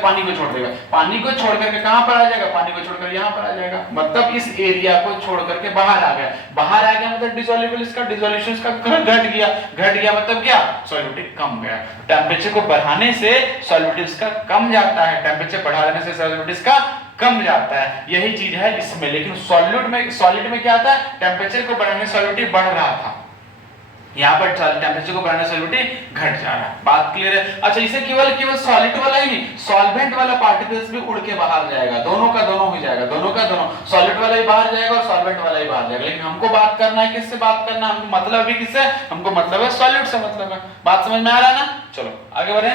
पानी को छोड़ देगा। पानी को छोड़ करके कहां पर आ जाएगा, पानी को छोड़कर यहां पर आ जाएगा, मतलब इस एरिया को छोड़ करके बाहर आ गया। बाहर आ गया मतलब डिसॉल्युबल, इसका डिसॉल्यूशन इसका घट गया मतलब क्या, सॉल्युबिलिटी कम गया। टेम्परेचर को बढ़ाने से सॉल्युबिलिटी इसका कम जाता है, टेम्परेचर बढ़ा देने से सॉल्युबिलिटी इसका कम जाता है। यही चीज है इसमें। लेकिन सॉलिड में क्या था, टेम्परेचर को बढ़ाने से सॉल्युबिलिटी बढ़ रहा था, यहाँ पर टेम्परेचर को बढ़ाने से सॉल्युबिलिटी घट जा रहा है। बात क्लियर है। अच्छा इसे केवल सॉलिड वाला ही नहीं, सॉल्वेंट वाला पार्टिकल्स भी उड़ के बाहर जाएगा, दोनों का दोनों हो जाएगा, दोनों का दोनों, सॉलिड वाला ही बाहर जाएगा और सॉल्वेंट वाला ही बाहर जाएगा। लेकिन हमको बात करना है, किससे बात करना है, हमको मतलब भी किससे, हमको मतलब है सॉलिड से मतलब है। बात समझ में आ रहा है ना। चलो आगे बढ़े।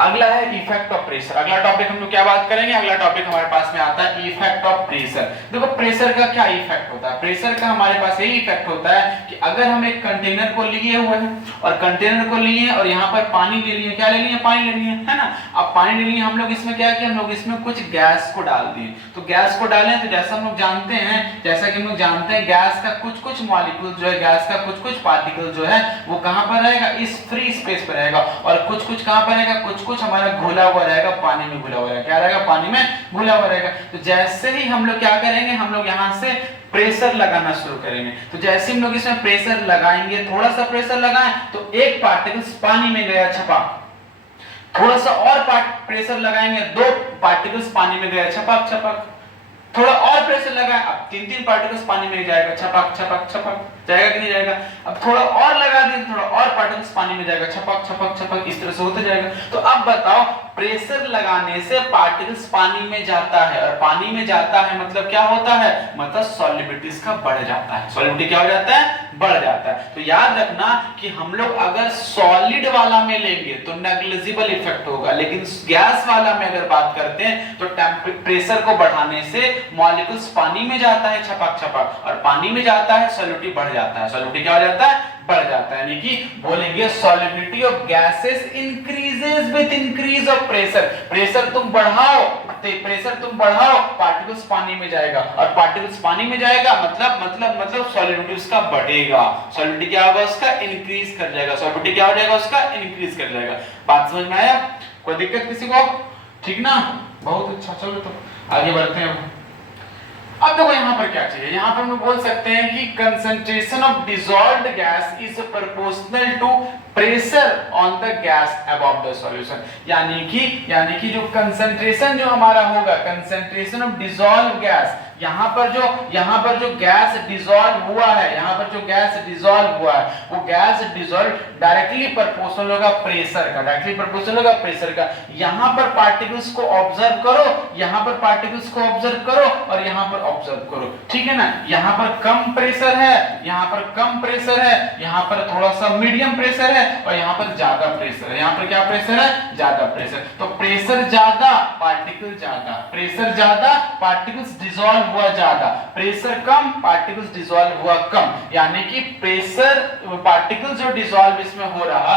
अगला है इफेक्ट ऑफ प्रेशर। अगला टॉपिक हम लोग क्या बात करेंगे, अगला टॉपिक हमारे पास में आता है इफेक्ट ऑफ प्रेशर। देखो प्रेशर का क्या इफेक्ट होता है, प्रेशर का हमारे पास यही इफेक्ट होता है कि अगर हम एक कंटेनर को लिए हुए हैं और कंटेनर को लिए और यहाँ पर पानी ले लिए, क्या ले लिए, पानी ले लिए, है ना। अब पानी ले लिए, हम लोग इसमें क्या किया, हम लोग इसमें कुछ गैस को डाल दिए। तो गैस को डालें तो जैसा हम लोग जानते हैं, जैसा कि हम लोग जानते हैं गैस का कुछ मॉलिक्यूल जो है, गैस का कुछ पार्टिकल जो है वो कहां पर रहेगा, इस फ्री स्पेस पर रहेगा, और कुछ कहां पर रहेगा, कुछ हमारा घुला हुआ रहेगा, पानी में घुला हुआ रहेगा। क्या रहेगा, पानी में घुला हुआ रहेगा। तो जैसे ही हम लोग क्या करेंगे, हम लोग यहां से प्रेशर लगाना शुरू करेंगे। तो जैसे हम लोग इसमें प्रेशर लगाएंगे, थोड़ा सा प्रेशर लगाएं तो एक पार्टिकल पानी में गया, छपक। थोड़ा सा और प्रेशर लगाएंगे, दो पार्टिकल्स पानी में गए, छपक। थोड़ा और प्रेशर लगाएं, अब तीन पार्टिकल्स पानी में जाएगा, छपक जाएगा कि नहीं जाएगा। अब थोड़ा और लगा दें, थोड़ा और पार्टिकल्स पानी में जाएगा, छपक, इस तरह से होता जाएगा। तो अब बताओ प्रेशर लगाने से पार्टिकल्स पानी में जाता है, और पानी में जाता है मतलब क्या होता है, मतलब सॉल्युबिलिटी इसका बढ़ जाता है। सॉल्युबिलिटी क्या हो जाता है, बढ़ जाता है। तो याद रखना कि हम लोग अगर सॉलिड वाला में लेंगे तो नेग्लिजिबल इफेक्ट होगा, लेकिन गैस वाला में अगर बात करते हैं तो प्रेशर को बढ़ाने से मॉलिक्यूल्स पानी में जाता है छपक छपक, और पानी में जाता है सॉलिडिटी बढ़ जाता है। सॉलिडिटी क्या हो जाता है? बढ़ जाता है। यानी कि बोलेंगे solidity of gases increases with increase of pressure. Pressure तुम बढ़ाओ, पार्टिकल्स पानी में जाएगा, और पार्टिकल्स पानी में जाएगा मतलब सॉलिडिटी उसका बढ़ेगा। सॉलिडिटी क्या होगा? उसका इंक्रीज कर जाएगा। सॉलिडिटी क्या हो जाएगा? उसका इंक्रीज कर जाएगा। बात समझ में आया? कोई दिक्कत किसी को? ठीक ना? बहुत अच्छा। चलो तो आगे बढ़ते हैं। अब देखो यहाँ पर क्या चाहिए, यहाँ पर हम बोल सकते हैं कि concentration of dissolved gas is proportional to pressure on the gas above the solution. यानी कि जो कंसंट्रेशन जो हमारा होगा, कंसंट्रेशन ऑफ डिसॉल्व गैस, यहाँ पर जो गैस डिसॉल्व हुआ है, वो गैस डिसॉल्व डायरेक्टली प्रोपोर्शनल होगा प्रेशर का। यहाँ पर पार्टिकल्स को ऑब्जर्व करो, और यहाँ पर ऑब्जर्व करो, ठीक है ना? यहाँ पर कम प्रेशर है, यहाँ पर थोड़ा सा मीडियम प्रेशर है, और यहाँ पर ज्यादा प्रेशर है। यहाँ पर क्या प्रेशर है? ज्यादा प्रेशर। तो प्रेशर ज्यादा, पार्टिकल ज्यादा, प्रेशर ज्यादा, पार्टिकल्स डिसॉल्व हुआ ज्यादा, प्रेशर कम, पार्टिकल्स डिसॉल्व हुआ कम। यानी कि प्रेशर पार्टिकल्स जो डिसॉल्व इसमें हो रहा,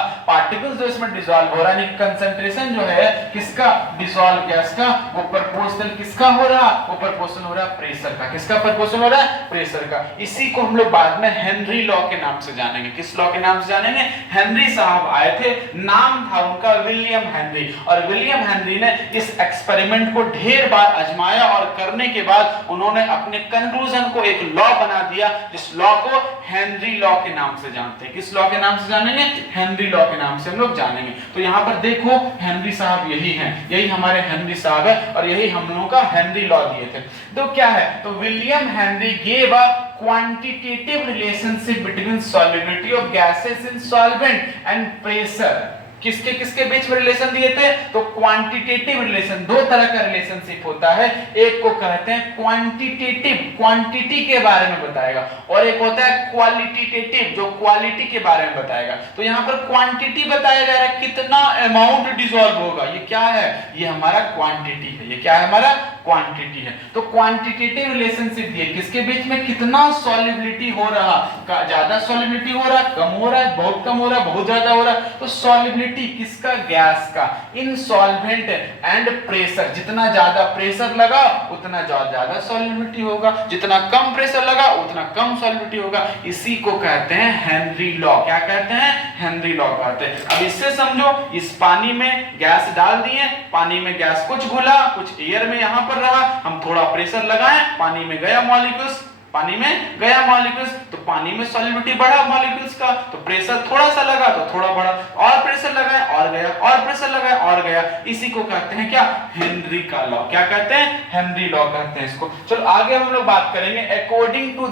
यानी कंसंट्रेशन जो है किसका? डिसॉल्व गैस का, वो प्रोपोर्शनल किसका हो रहा? वो प्रोपोर्शनल हो रहा प्रेशर का। किसका प्रोपोर्शनल हो रहा है? प्रेशर का। इसी को हम लोग बाद में हेनरी लॉ के नाम से जानेंगे। किस लॉ के नाम से जानेंगे? हेनरी साहब आए थे, नाम था उनका विलियम हेनरी, और विलियम हेनरी ने इस एक्सपेरिमेंट को ढेर बार आजमाया, और करने के बाद उन्होंने अपने कंक्लूजन को एक लॉ बना दिया, जिस लॉ को हेनरी लॉ के नाम से जानते हैं। किस लॉ के नाम से जानेंगे? हेनरी लॉ के नाम से हम लोग जानेंगे। तो यहाँ पर देखो हेनरी साहब यही हैं, यही हमारे हेनरी साहब है, और यही हम लोगों का हेनरी लॉ दिए थे। तो क्या है? तो William Henry gave a quantitative relationship between solubility of gases in solvent and pressure. किसके बीच में रिलेशन दिए थे? तो क्वांटिटेटिव रिलेशन। दो तरह का रिलेशनशिप होता है, एक को कहते हैं क्वांटिटेटिव, क्वांटिटी के बारे में बताएगा, और एक होता है क्वालिटेटिव, जो क्वालिटी के बारे में बताएगा। तो यहाँ पर क्वांटिटी बताया जा रहा है, कितना अमाउंट डिसॉल्व होगा। ये क्या है? ये हमारा क्वांटिटी है। ये क्या है? हमारा क्वांटिटी है। तो क्वांटिटेटिव रिलेशनशिप दिए, किसके बीच में? कितना सॉल्युबिलिटी हो रहा, ज्यादा सॉल्युबिलिटी हो रहा, कम हो रहा है, बहुत कम हो रहा, बहुत ज्यादा हो रहा। तो सॉल्युबिलिटी किसका? गैस का, इन सॉल्वेंट एंड प्रेशर। जितना ज्यादा प्रेशर लगा उतना ज्यादा सॉल्युबिलिटी होगा, जितना कम प्रेशर लगा उतना कम सॉल्युबिलिटी होगा। इसी को कहते हैं हेनरी लॉ। क्या कहते हैं? हेनरी लॉ कहते हैं। अब इससे समझो, इस पानी में गैस डाल दिए, पानी में गैस कुछ घुला, कुछ एयर में यहां पर रहा, हम थोड़ा प्रेशर लगाएं, पानी में गया मॉलिक्यूल्स, तो पानी में सॉल्युबिलिटी बढ़ा मॉलिक्यूल्स का, तो प्रेशर थोड़ा सा लगा तो थोड़ा बढ़ा, और प्रेशर लगाए और गया, और प्रेशर लगाए और गया। इसी को कहते हैं क्या? हेनरी का लॉ। क्या कहते हैं? हेनरी लॉ कहते हैं इसको। चलो आगे हम लोग बात करेंगे। According to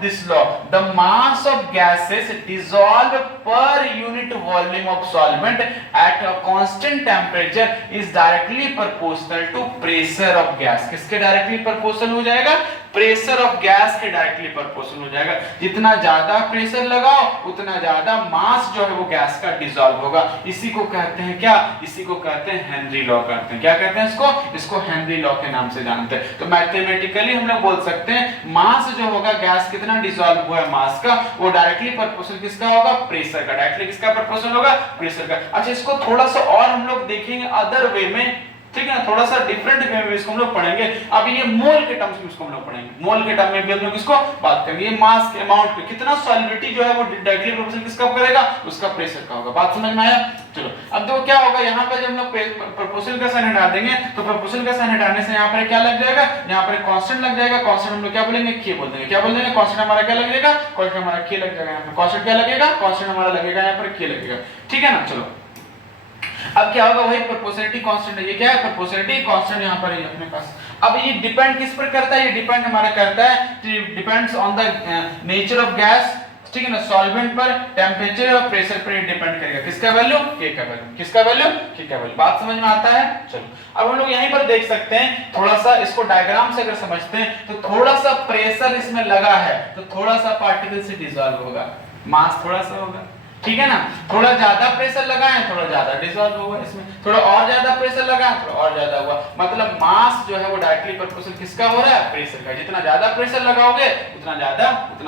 this law the mass of gases dissolve per unit volume of solvent at a constant temperature is directly proportional to pressure of gas. किसके डायरेक्टली प्रोपोर्शनल हो जाएगा? प्रेशर ऑफ गैस के डायरेक्टली प्रोपोर्शनल हो जाएगा। जितना ज्यादा pressure लगाओ उतना ज्यादा मास जो है वो गैस का डिसॉल्व होगा। इसी को कहते हैं क्या? इसी को कहते हैं हेनरी लॉ कहते हैं। क्या कहते हैं इसको? इसको हेनरी लॉ के नाम से जानते हैं। तो मैथमेटिकली हम लोग बोल सकते हैं मास जो होगा, गैस कितना डिसॉल्व हुआ है मास का, वो डायरेक्टली प्रोपोर्शनल किसका होगा? प्रेशर का। डायरेक्टली किसका प्रोपोर्शनल होगा? प्रेशर का। अच्छा, इसको थोड़ा सा और हम लोग देखेंगे अदर वे में, ठीक है, थोड़ा सा डिफरेंट वे में इसको हम लोग पढ़ेंगे। अब ये मोल के टर्म्स में इसको हम लोग पढ़ेंगे। मोल के टर्म में भी हम लोग इसको बात करेंगे। ये मास के अमाउंट पे कितना सॉल्युबिलिटी जो है वो डायरेक्टली प्रोपोर्शनल किसका करेगा? उसका प्रेशर का होगा। बात समझ में आया? चलो अब देखो क्या होगा। यहाँ पर जब हम लोग प्रोपोर्शनल का साइन हटा देंगे तो प्रोपोर्शनल का साइन हटाने से यहाँ पर क्या लग जाएगा? यहाँ पर कांस्टेंट लग जाएगा। कांस्टेंट हम लोग क्या बोलेंगे? के बोल देंगे। क्या बोल देंगे? कांस्टेंट हमारा क्या लग जाएगा? कांस्टेंट हमारा के लग जाएगा। यहाँ पर कांस्टेंट क्या लगेगा? कांस्टेंट हमारा लगेगा यहाँ पर के लगेगा। ठीक है ना? चलो अब क्या होगा? वही प्रोपोर्शनलिटी कांस्टेंट है। ये क्या है? प्रोपोर्शनलिटी कांस्टेंट यहाँ पर है अपने पास। अब ये डिपेंड किस पर करता है? ये डिपेंड हमारा करता है, depends on the nature of gas, ठीक है ना, सॉल्वेंट पर टेम्परेचर और प्रेशर पर डिपेंड करेगा, किसका वैल्यू, के का वैल्यू, किसका वैल्यू, के का वैल्यू। बात समझ में आता है। चलो अब हम लोग यहीं पर देख सकते हैं, थोड़ा सा इसको डायग्राम से अगर समझते हैं तो थोड़ा सा प्रेशर इसमें लगा है तो थोड़ा सा पार्टिकल से डिसॉल्व होगा, मास थोड़ा सा होगा, ठीक है ना। थोड़ा ज्यादा प्रेशर लगाएं थोड़ा ज्यादा डिसॉल्व होगा, इसमें थोड़ा और ज्यादा प्रेशर लगाएं थोड़ा और ज्यादा हुआ, मतलब मास जो है वो डायरेक्टली प्रोपोर्शनल किसका हो रहा है, प्रेशर का। जितना ज्यादा प्रेशर लगाओगे उतना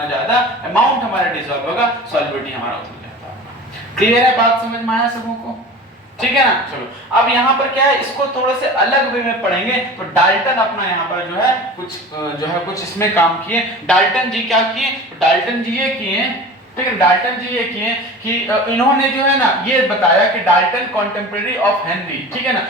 ज्यादा अमाउंट हमारा डिसॉल्व होगा, सॉल्युबिलिटी हमारा उतना ज्यादा। क्लियर है, बात समझ में आया सबों को, ठीक है ना। चलो अब यहाँ पर क्या है, इसको थोड़े से अलग वे में पढ़ेंगे। तो डाल्टन अपना यहाँ पर जो है कुछ इसमें काम किए। डाल्टन जी क्या किए, डाल्टन जी ये किए, ठीक है, डाल्टन जी ये किए कि इन्होंने जो है ना ये बताया कि डाल्टन कॉन्टेम्परेरी ऑफ हेनरी, ठीक है ना,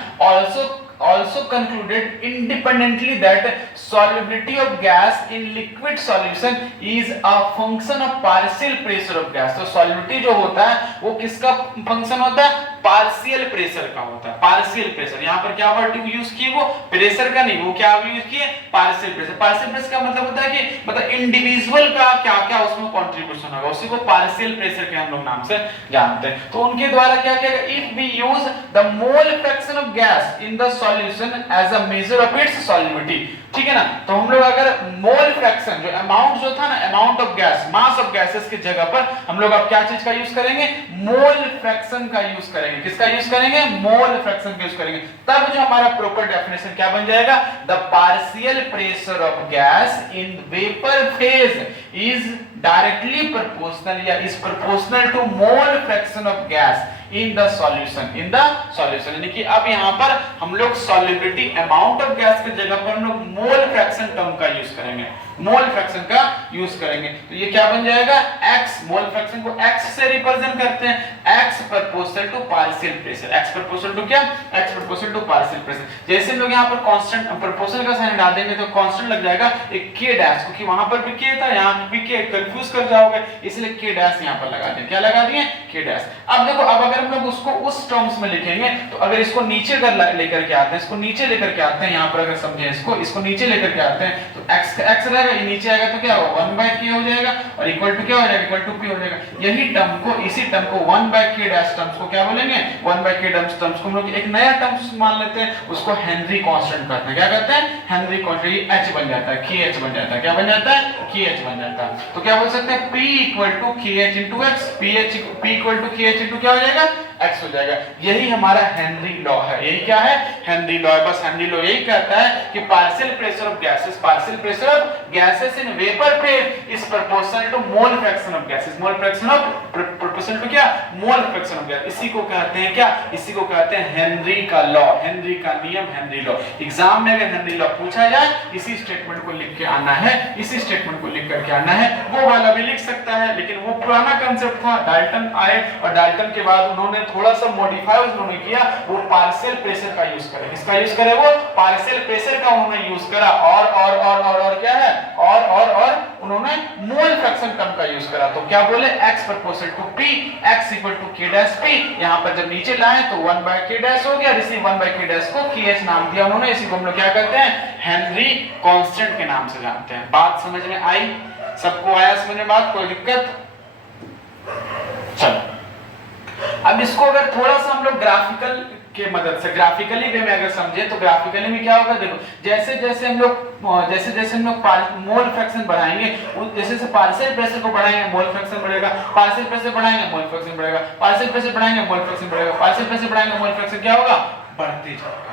also concluded independently that solubility of gas in liquid solution is a function of partial pressure of gas। तो solubility जो होता है वो किसका फंक्शन होता है, पार्शियल प्रेशर का होता है, पार्शियल प्रेशर। यहाँ पर क्या वर्ड यूज किए, वो प्रेशर का नहीं, वो क्या यूज किए, पार्शियल प्रेशर। पार्शियल प्रेशर का मतलब होता है कि मतलब इंडिविजुअल का क्या क्या उसमें कंट्रीब्यूशन होगा, उसी को पार्शियल प्रेशर के हम लोग नाम से जानते हैं। तो उनके द्वारा क्या किया, if we use the mole fraction of gas in the solution as a measure of its solubility, ठीक है ना। तो हम लोग अगर मोल फ्रैक्शन जो अमाउंट जो था ना, amount of gas, mass of gases की जगह पर हम लोग अब क्या चीज का यूज करेंगे, मोल फ्रैक्शन का यूज करेंगे। किसका यूज करेंगे, मोल फ्रैक्शन का यूज करेंगे। तब जो हमारा प्रॉपर डेफिनेशन क्या बन जाएगा, the partial pressure of gas in vapour phase is directly proportional या is proportional to mole fraction of gas in the solution, in the solution. यानी कि अब यहाँ पर हम लोग सॉल्युबिलिटी अमाउंट ऑफ गैस की जगह पर हम लोग मोल फ्रैक्शन टर्म का यूज करेंगे, मोल फ्रैक्शन का यूज करेंगे। तो ये क्या बन जाएगा, x, मोल फ्रैक्शन को x से रिप्रेजेंट करते हैं, x proportional to partial pressure, x proportional to क्या, x proportional to partial pressure. जैसे हम लोग यहाँ पर कांस्टेंट प्रोपोर्शनल का साइन डाल देंगे तो कांस्टेंट लग जाएगा एक k डैश, क्योंकि वहां पर भी k था यहाँ भी k, कंफ्यूज कर जाओगे, इसलिए k डैश यहाँ पर लगा दें। क्या लगा दिए, k डैश। अब देखो, अब अगर हम लोग उसको उस टर्म्स में लिखेंगे तो अगर इसको नीचे अगर लेकर के आते हैं, इसको नीचे लेकर के आते हैं, यहाँ पर अगर समझें इसको नीचे लेकर के आते हैं तो x रहेगा, ये नीचे आएगा तो क्या होगा, 1/k हो जाएगा और इक्वल टू क्या हो जाएगा, इक्वल टू p हो जाएगा। यही टर्म को, इसी टर्म को 1/k डैश टर्म्स को क्या बोलेंगे, 1/k टर्म्स को हम लोग एक नया टर्म्स मान लेते हैं, उसको हेनरी कांस्टेंट कहते हैं। क्या कहते हैं, हेनरी कांस्टेंट, h बन जाता है, kh बन जाता है। क्या बन जाता है, kh बन जाता है। तो क्या बोल सकते हैं, p equal to kh into x, p equal to kh into क्या हो जाएगा, x हो जाएगा। यही हमारा हेनरी लॉ है, यही क्या है, हेनरी लॉ है। बस हेनरी लॉ यही कहता है कि partial pressure of gases, partial pressure of gases in vapour phase is proportional to mole fraction of gases, mole fraction of proportional to क्या, मोल फ्रैक्शन ऑफ गैस। इसी को कहते हैं क्या, इसी को कहते हैं हेनरी का लॉ, हेनरी का नियम, हेनरी लॉ। एग्जाम में अगर हेनरी लॉ पूछा जाए, इसी स्टेटमेंट को लिख के आना है, इसी स्टेटमेंट को लिख करके आना है। वो वाला भी लिख सकता है, लेकिन वो पुराना कांसेप्ट था, डाल्टन आए और डाल्टन के बाद उन्होंने थोड़ा सा मॉडिफाई उन्होंने किया, वो पार्शियल प्रेशर का यूज करे। किसका यूज करे, वो पार्शियल प्रेशर का उन्होंने यूज करा और क्या है, और उन्होंने मोल फ्रैक्शन टर्म का यूज करा। तो क्या बोले, x proportional to p, x equal to k dash p। यहां पर जब नीचे लाए तो 1/k डैश हो गया, इसी 1/k डैश को kh नाम दिया उन्होंने। इसी को हम लोग क्या कहते हैं, हेनरी कांस्टेंट के नाम से जानते हैं। बात समझ में आई, सबको आया समझ में बात, कोई दिक्कत। चलो अब इसको अगर थोड़ा सा हम लोग ग्राफिकल के मदद से, ग्राफिकली वे में अगर समझे तो ग्राफिकली में क्या होगा, देखो जैसे जैसे हम लोग मोल फ्रैक्शन बढ़ाएंगे, जैसे जैसे पार्शियल प्रेशर को बढ़ाएंगे मोल फ्रैक्शन बढ़ेगा, पार्शियल प्रेशर बढ़ाएंगे मोल फ्रैक्शन बढ़ेगा, पार्शियल प्रेशर बढ़ाएंगे मोल फ्रैक्शन बढ़ेगा, पार्शियल प्रेशर बढ़ाएंगे मोल फ्रैक्शन क्या होगा, बढ़ते जाएगा।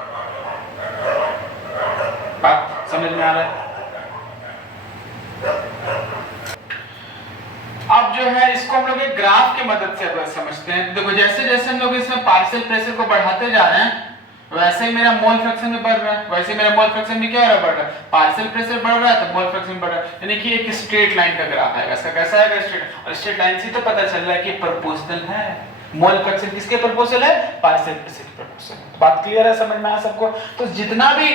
बात समझ में आ रहा है। अब जो है इसको हम लोग एक ग्राफ के मदद से समझते हैं। देखो जैसे जैसे हम लोग इसमें पार्शियल प्रेशर को बढ़ाते जा रहे हैं, वैसे ही मेरा मोल फ्रैक्शन भी बढ़ रहा है, वैसे मेरा मोल फ्रैक्शन भी क्या हो रहा है, बढ़ रहा है। पार्शियल प्रेशर बढ़ रहा है तो मोल फ्रैक्शन बढ़ रहा है, यानी कि एक स्ट्रेट लाइन का ग्राफ आएगा। इसका कैसा आएगा, स्ट्रेट। और स्ट्रेट लाइन से तो पता चल रहा है कि प्रोपोर्शनल है। मोल फ्रैक्शन किसके प्रोपोर्शनल है, पार्शियल प्रेशर के प्रोपोर्शनल। बात क्लियर है, समझ में आ सबको। तो जितना भी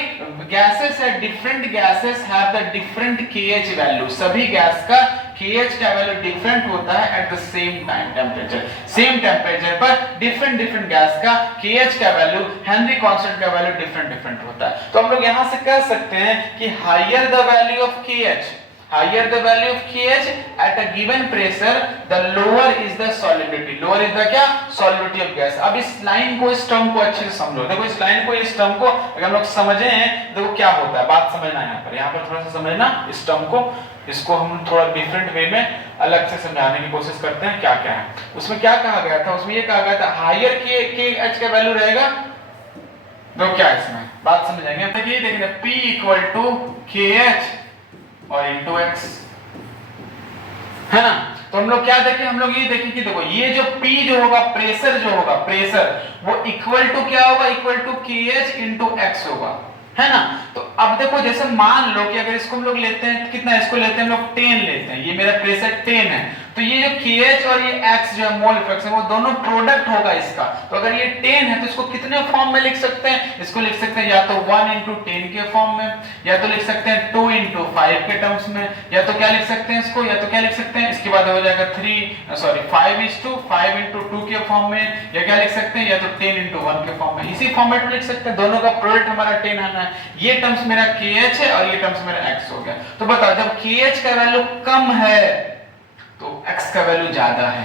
गैसेस है, different gases have the different kh value. सभी गैस का kh का वैल्यू डिफरेंट होता है eight the same time temperature. Same temperature पर डिफरेंट गैस का kh का वैल्यू, हेनरी कांस्टेंट का वैल्यू डिफरेंट होता है। तो हम लोग यहां से कह सकते हैं कि higher the value of kh, higher the value of KH at a given pressure, the lower is the solubility. Lower is the क्या? Solubility of gas. अब इस लाइन को, इस टर्म को अच्छे से समझो। देखो इस लाइन को, इस टर्म को अगर हम लोग समझे हैं, देखो क्या होता है, बात समझना है यहाँ पर थोड़ा सा समझना इस टर्म को। इसको हम थोड़ा डिफरेंट वे में अलग से समझाने की कोशिश करते हैं क्या क्या है। उसमें क्या कहा गया था, उसमें ये कहा गया था हायर के एच का वैल्यू रहेगा, तो क्या है इसमें बात समझ आएंगे। तो ये देखेंगे P इक्वल टू KH और इनटू X, है ना। तो हम लोग क्या देखें, हम लोग ये देखें कि देखो ये जो P जो होगा, प्रेशर जो होगा, प्रेशर वो इक्वल टू क्या होगा, equal to KH into X होगा, है ना। तो अब देखो जैसे मान लो कि अगर इसको हम लोग लेते हैं, कितना इसको लेते हैं हम लोग 10 लेते हैं, ये मेरा प्रेशर 10 है, तो ये जो KH और ये X जो है मोल फ्रैक्शन, वो दोनों प्रोडक्ट होगा इसका। तो अगर ये 10 है तो इसको कितने फॉर्म में लिख सकते हैं, इसको लिख सकते हैं या तो 1 into 10 के फॉर्म में, या तो लिख सकते हैं 2 into 5 के टर्म्स में, या तो क्या लिख सकते हैं इसको, या तो क्या लिख सकते हैं, इसके बाद हो जाएगा 5 into 2 के फॉर्म में, या क्या लिख सकते हैं, या तो 10 into 1 के फॉर्म में। इसी फॉर्मेट में लिख सकते हैं, दोनों का प्रोडक्ट हमारा 10 आना है। ये टर्म्स मेरा KH है और ये टर्म्स मेरा X हो गया। तो बताओ जब KH का वैल्यू कम है तो X का वैल्यू ज्यादा है,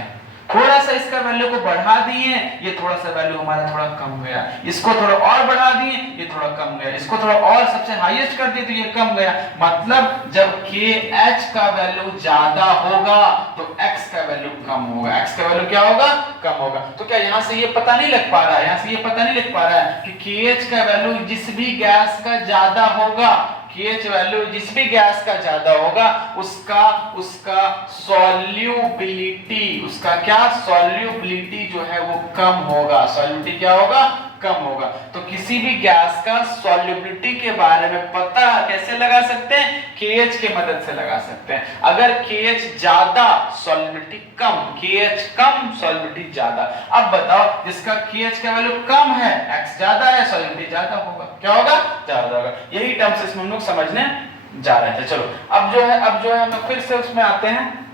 थोड़ा सा इसका वैल्यू को बढ़ा दिए, ये थोड़ा सा वैल्यू हमारा थोड़ा कम गया, इसको थोड़ा और बढ़ा दिए, ये थोड़ा कम गया, इसको थोड़ा और सबसे हाईएस्ट कर दिए तो ये कम गया। मतलब जब KH का वैल्यू ज्यादा होगा तो X का वैल्यू कम होगा, X का वैल्यू क्या होगा, कम होगा। तो क्या यहाँ से ये पता नहीं लग पा रहा है, यहाँ से ये पता नहीं लग पा रहा है कि KH का वैल्यू जिस भी गैस का ज्यादा होगा, KH वैल्यू जिस भी गैस का ज्यादा होगा उसका सॉल्युबिलिटी, उसका क्या सॉल्युबिलिटी जो है वो कम होगा, सॉल्युबिलिटी क्या होगा, कम होगा। तो किसी भी गैस का सॉल्युबिलिटी के बारे में पता कैसे लगा सकते हैं, KH के मदद से लगा सकते हैं। अगर KH ज्यादा सॉल्युबिलिटी कम, KH कम सॉल्युबिलिटी ज्यादा। अब बताओ जिसका KH का वैल्यू कम है, X ज्यादा है, सॉल्युबिलिटी ज्यादा होगा, क्या होगा, ज्यादा होगा। यही टर्म्स इसमें हम लोग समझने जा रहे थे। चलो अब जो है हम लोग फिर से उसमें आते हैं।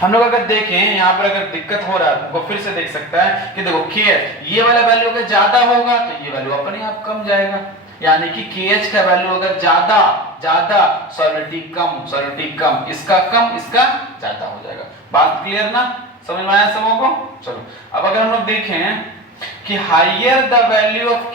हम लोग अगर देखें यहाँ पर अगर दिक्कत हो रहा है तो फिर से देख सकता है कि देखो KH ये वाला वैल्यू अगर ज्यादा होगा तो ये वैल्यू अपने आप कम जाएगा, यानी कि KH का वैल्यू अगर ज्यादा सॉल्युबिलिटी कम, इसका कम इसका ज्यादा हो जाएगा। बात क्लियर ना, समझ में आया सबों को। चलो अब अगर हम लोग देखें कि higher the value of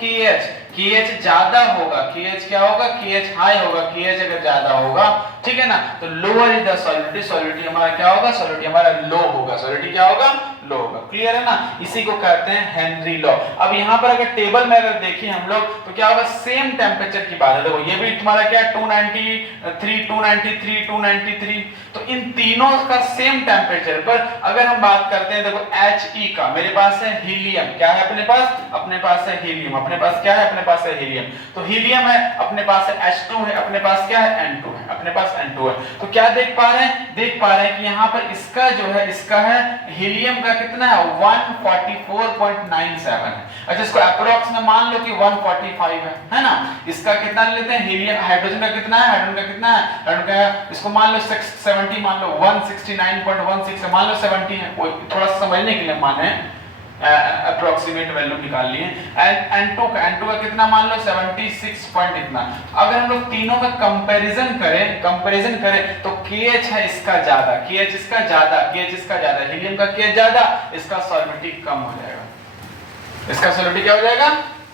KH ज्यादा होगा, KH क्या होगा, KH हाई होगा, KH अगर ज्यादा होगा, ठीक है ना, तो लोअर इज द सॉल्युबिलिटी हमारा क्या होगा, सॉल्युबिलिटी हमारा लो होगा, सॉल्युबिलिटी क्या होगा, लो होगा। क्लियर है ना, इसी को कहते हैं हेनरी लॉ। अब यहाँ पर अगर टेबल में अगर देखिए हम लोग तो क्या होगा, सेम टेम्परेचर की बात है। देखो ये भी तुम्हारा क्या 293 293, तो इन तीनों का सेम टेम्परेचर पर अगर हम बात करते हैं, देखो He का मेरे पास है हीलियम, क्या है अपने पास है हीलियम, अपने पास क्या है, अपने पास है हीलियम। तो हीलियम है, अपने पास है H2 है, अपने पास क्या है N2 है, अपने पास N2 है। तो क्या देख पा रहे हैं कि यहाँ पर इसका जो है, इसका है हीलियम का कितना है 144.97 है। अच्छा इसको अप्रोक्स में मान लो कि 145 है ना। इसका कितना लेते हैं हीलियम, हाइड्रोजन का कितना है, हाइड्रोजन का इसको मान लो 70, मान लो 169.16 मान लो 70 है, थोड़ा सा समझने के लिए माने अप्रोक्सीमेट वैल्यू निकाल लिए। N2 का कितना मान लो 76 पॉइंट इतना। अगर हम लोग तीनों का कंपैरिजन करें तो KH है इसका ज्यादा, KH इसका ज्यादा, हीलियम का KH ज्यादा, इसका सॉल्युबिलिटी कम हो जाएगा, इसका सॉल्युबिलिटी क्या हो जाएगा,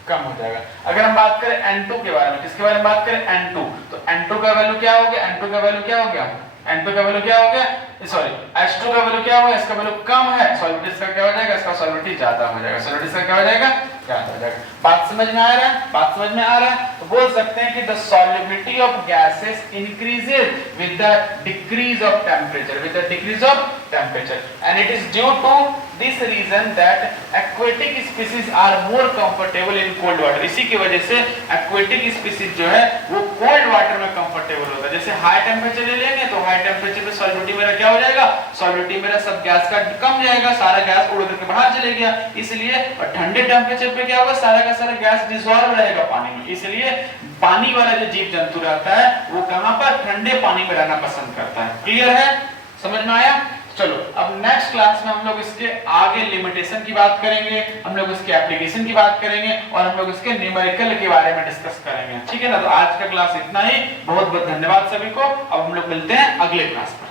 कम हो जाएगा। अगर हम बात करें N2 के बारे में, किसके बारे में बात करें, N2, तो N2 का वैल्यू क्या हो गया, N2 का वैल्यू क्या हो गया, N2 का वैल्यू क्या हो गया, सॉरी H2 का वैल्यू क्या हो गया, इसका वैल्यू कम है, सॉल्युबिलिटी इसका क्या हो जाएगा, इसका सॉल्युबिलिटी ज्यादा हो जाएगा, सॉल्युबिलिटी इसका क्या हो जाएगा, ज्यादा हो जाएगा। बात समझ में आ रहा है, तो बोल सकते हैं कि the solubility of gases increases with the decrease of temperature, and it is due to this reason that aquatic species are more comfortable in cold water. इसी की वजह से एक्वेटिक स्पीशीज जो है वो कोल्ड वाटर में कंफर्टेबल होता है। जैसे हाई टेम्परेचर ले लेंगे तो हाई टेम्परेचर पे सॉल्युबिलिटी मेरा क्या हो जाएगा, सॉल्युबिलिटी मेरा सब गैस का कम जाएगा, सारा गैस उड़ करके बाहर चले गया। इसलिए और ठंडे टेम्परेचर पे क्या होगा, सारा का सारा गैस डिसॉल्व रहेगा पानी में। इसलिए पानी वाला जो जीव जंतु रहता है वो कहां पर, ठंडे पानी में रहना पसंद करता है। क्लियर है, समझ में आया। चलो अब नेक्स्ट क्लास में हम लोग इसके आगे लिमिटेशन की बात करेंगे, हम लोग इसके एप्लीकेशन की बात करेंगे और हम लोग इसके न्यूमेरिकल के बारे में डिस्कस करेंगे। ठीक है ना, तो आज का क्लास इतना ही। बहुत बहुत धन्यवाद सभी को। अब हम लोग मिलते हैं अगले क्लास में।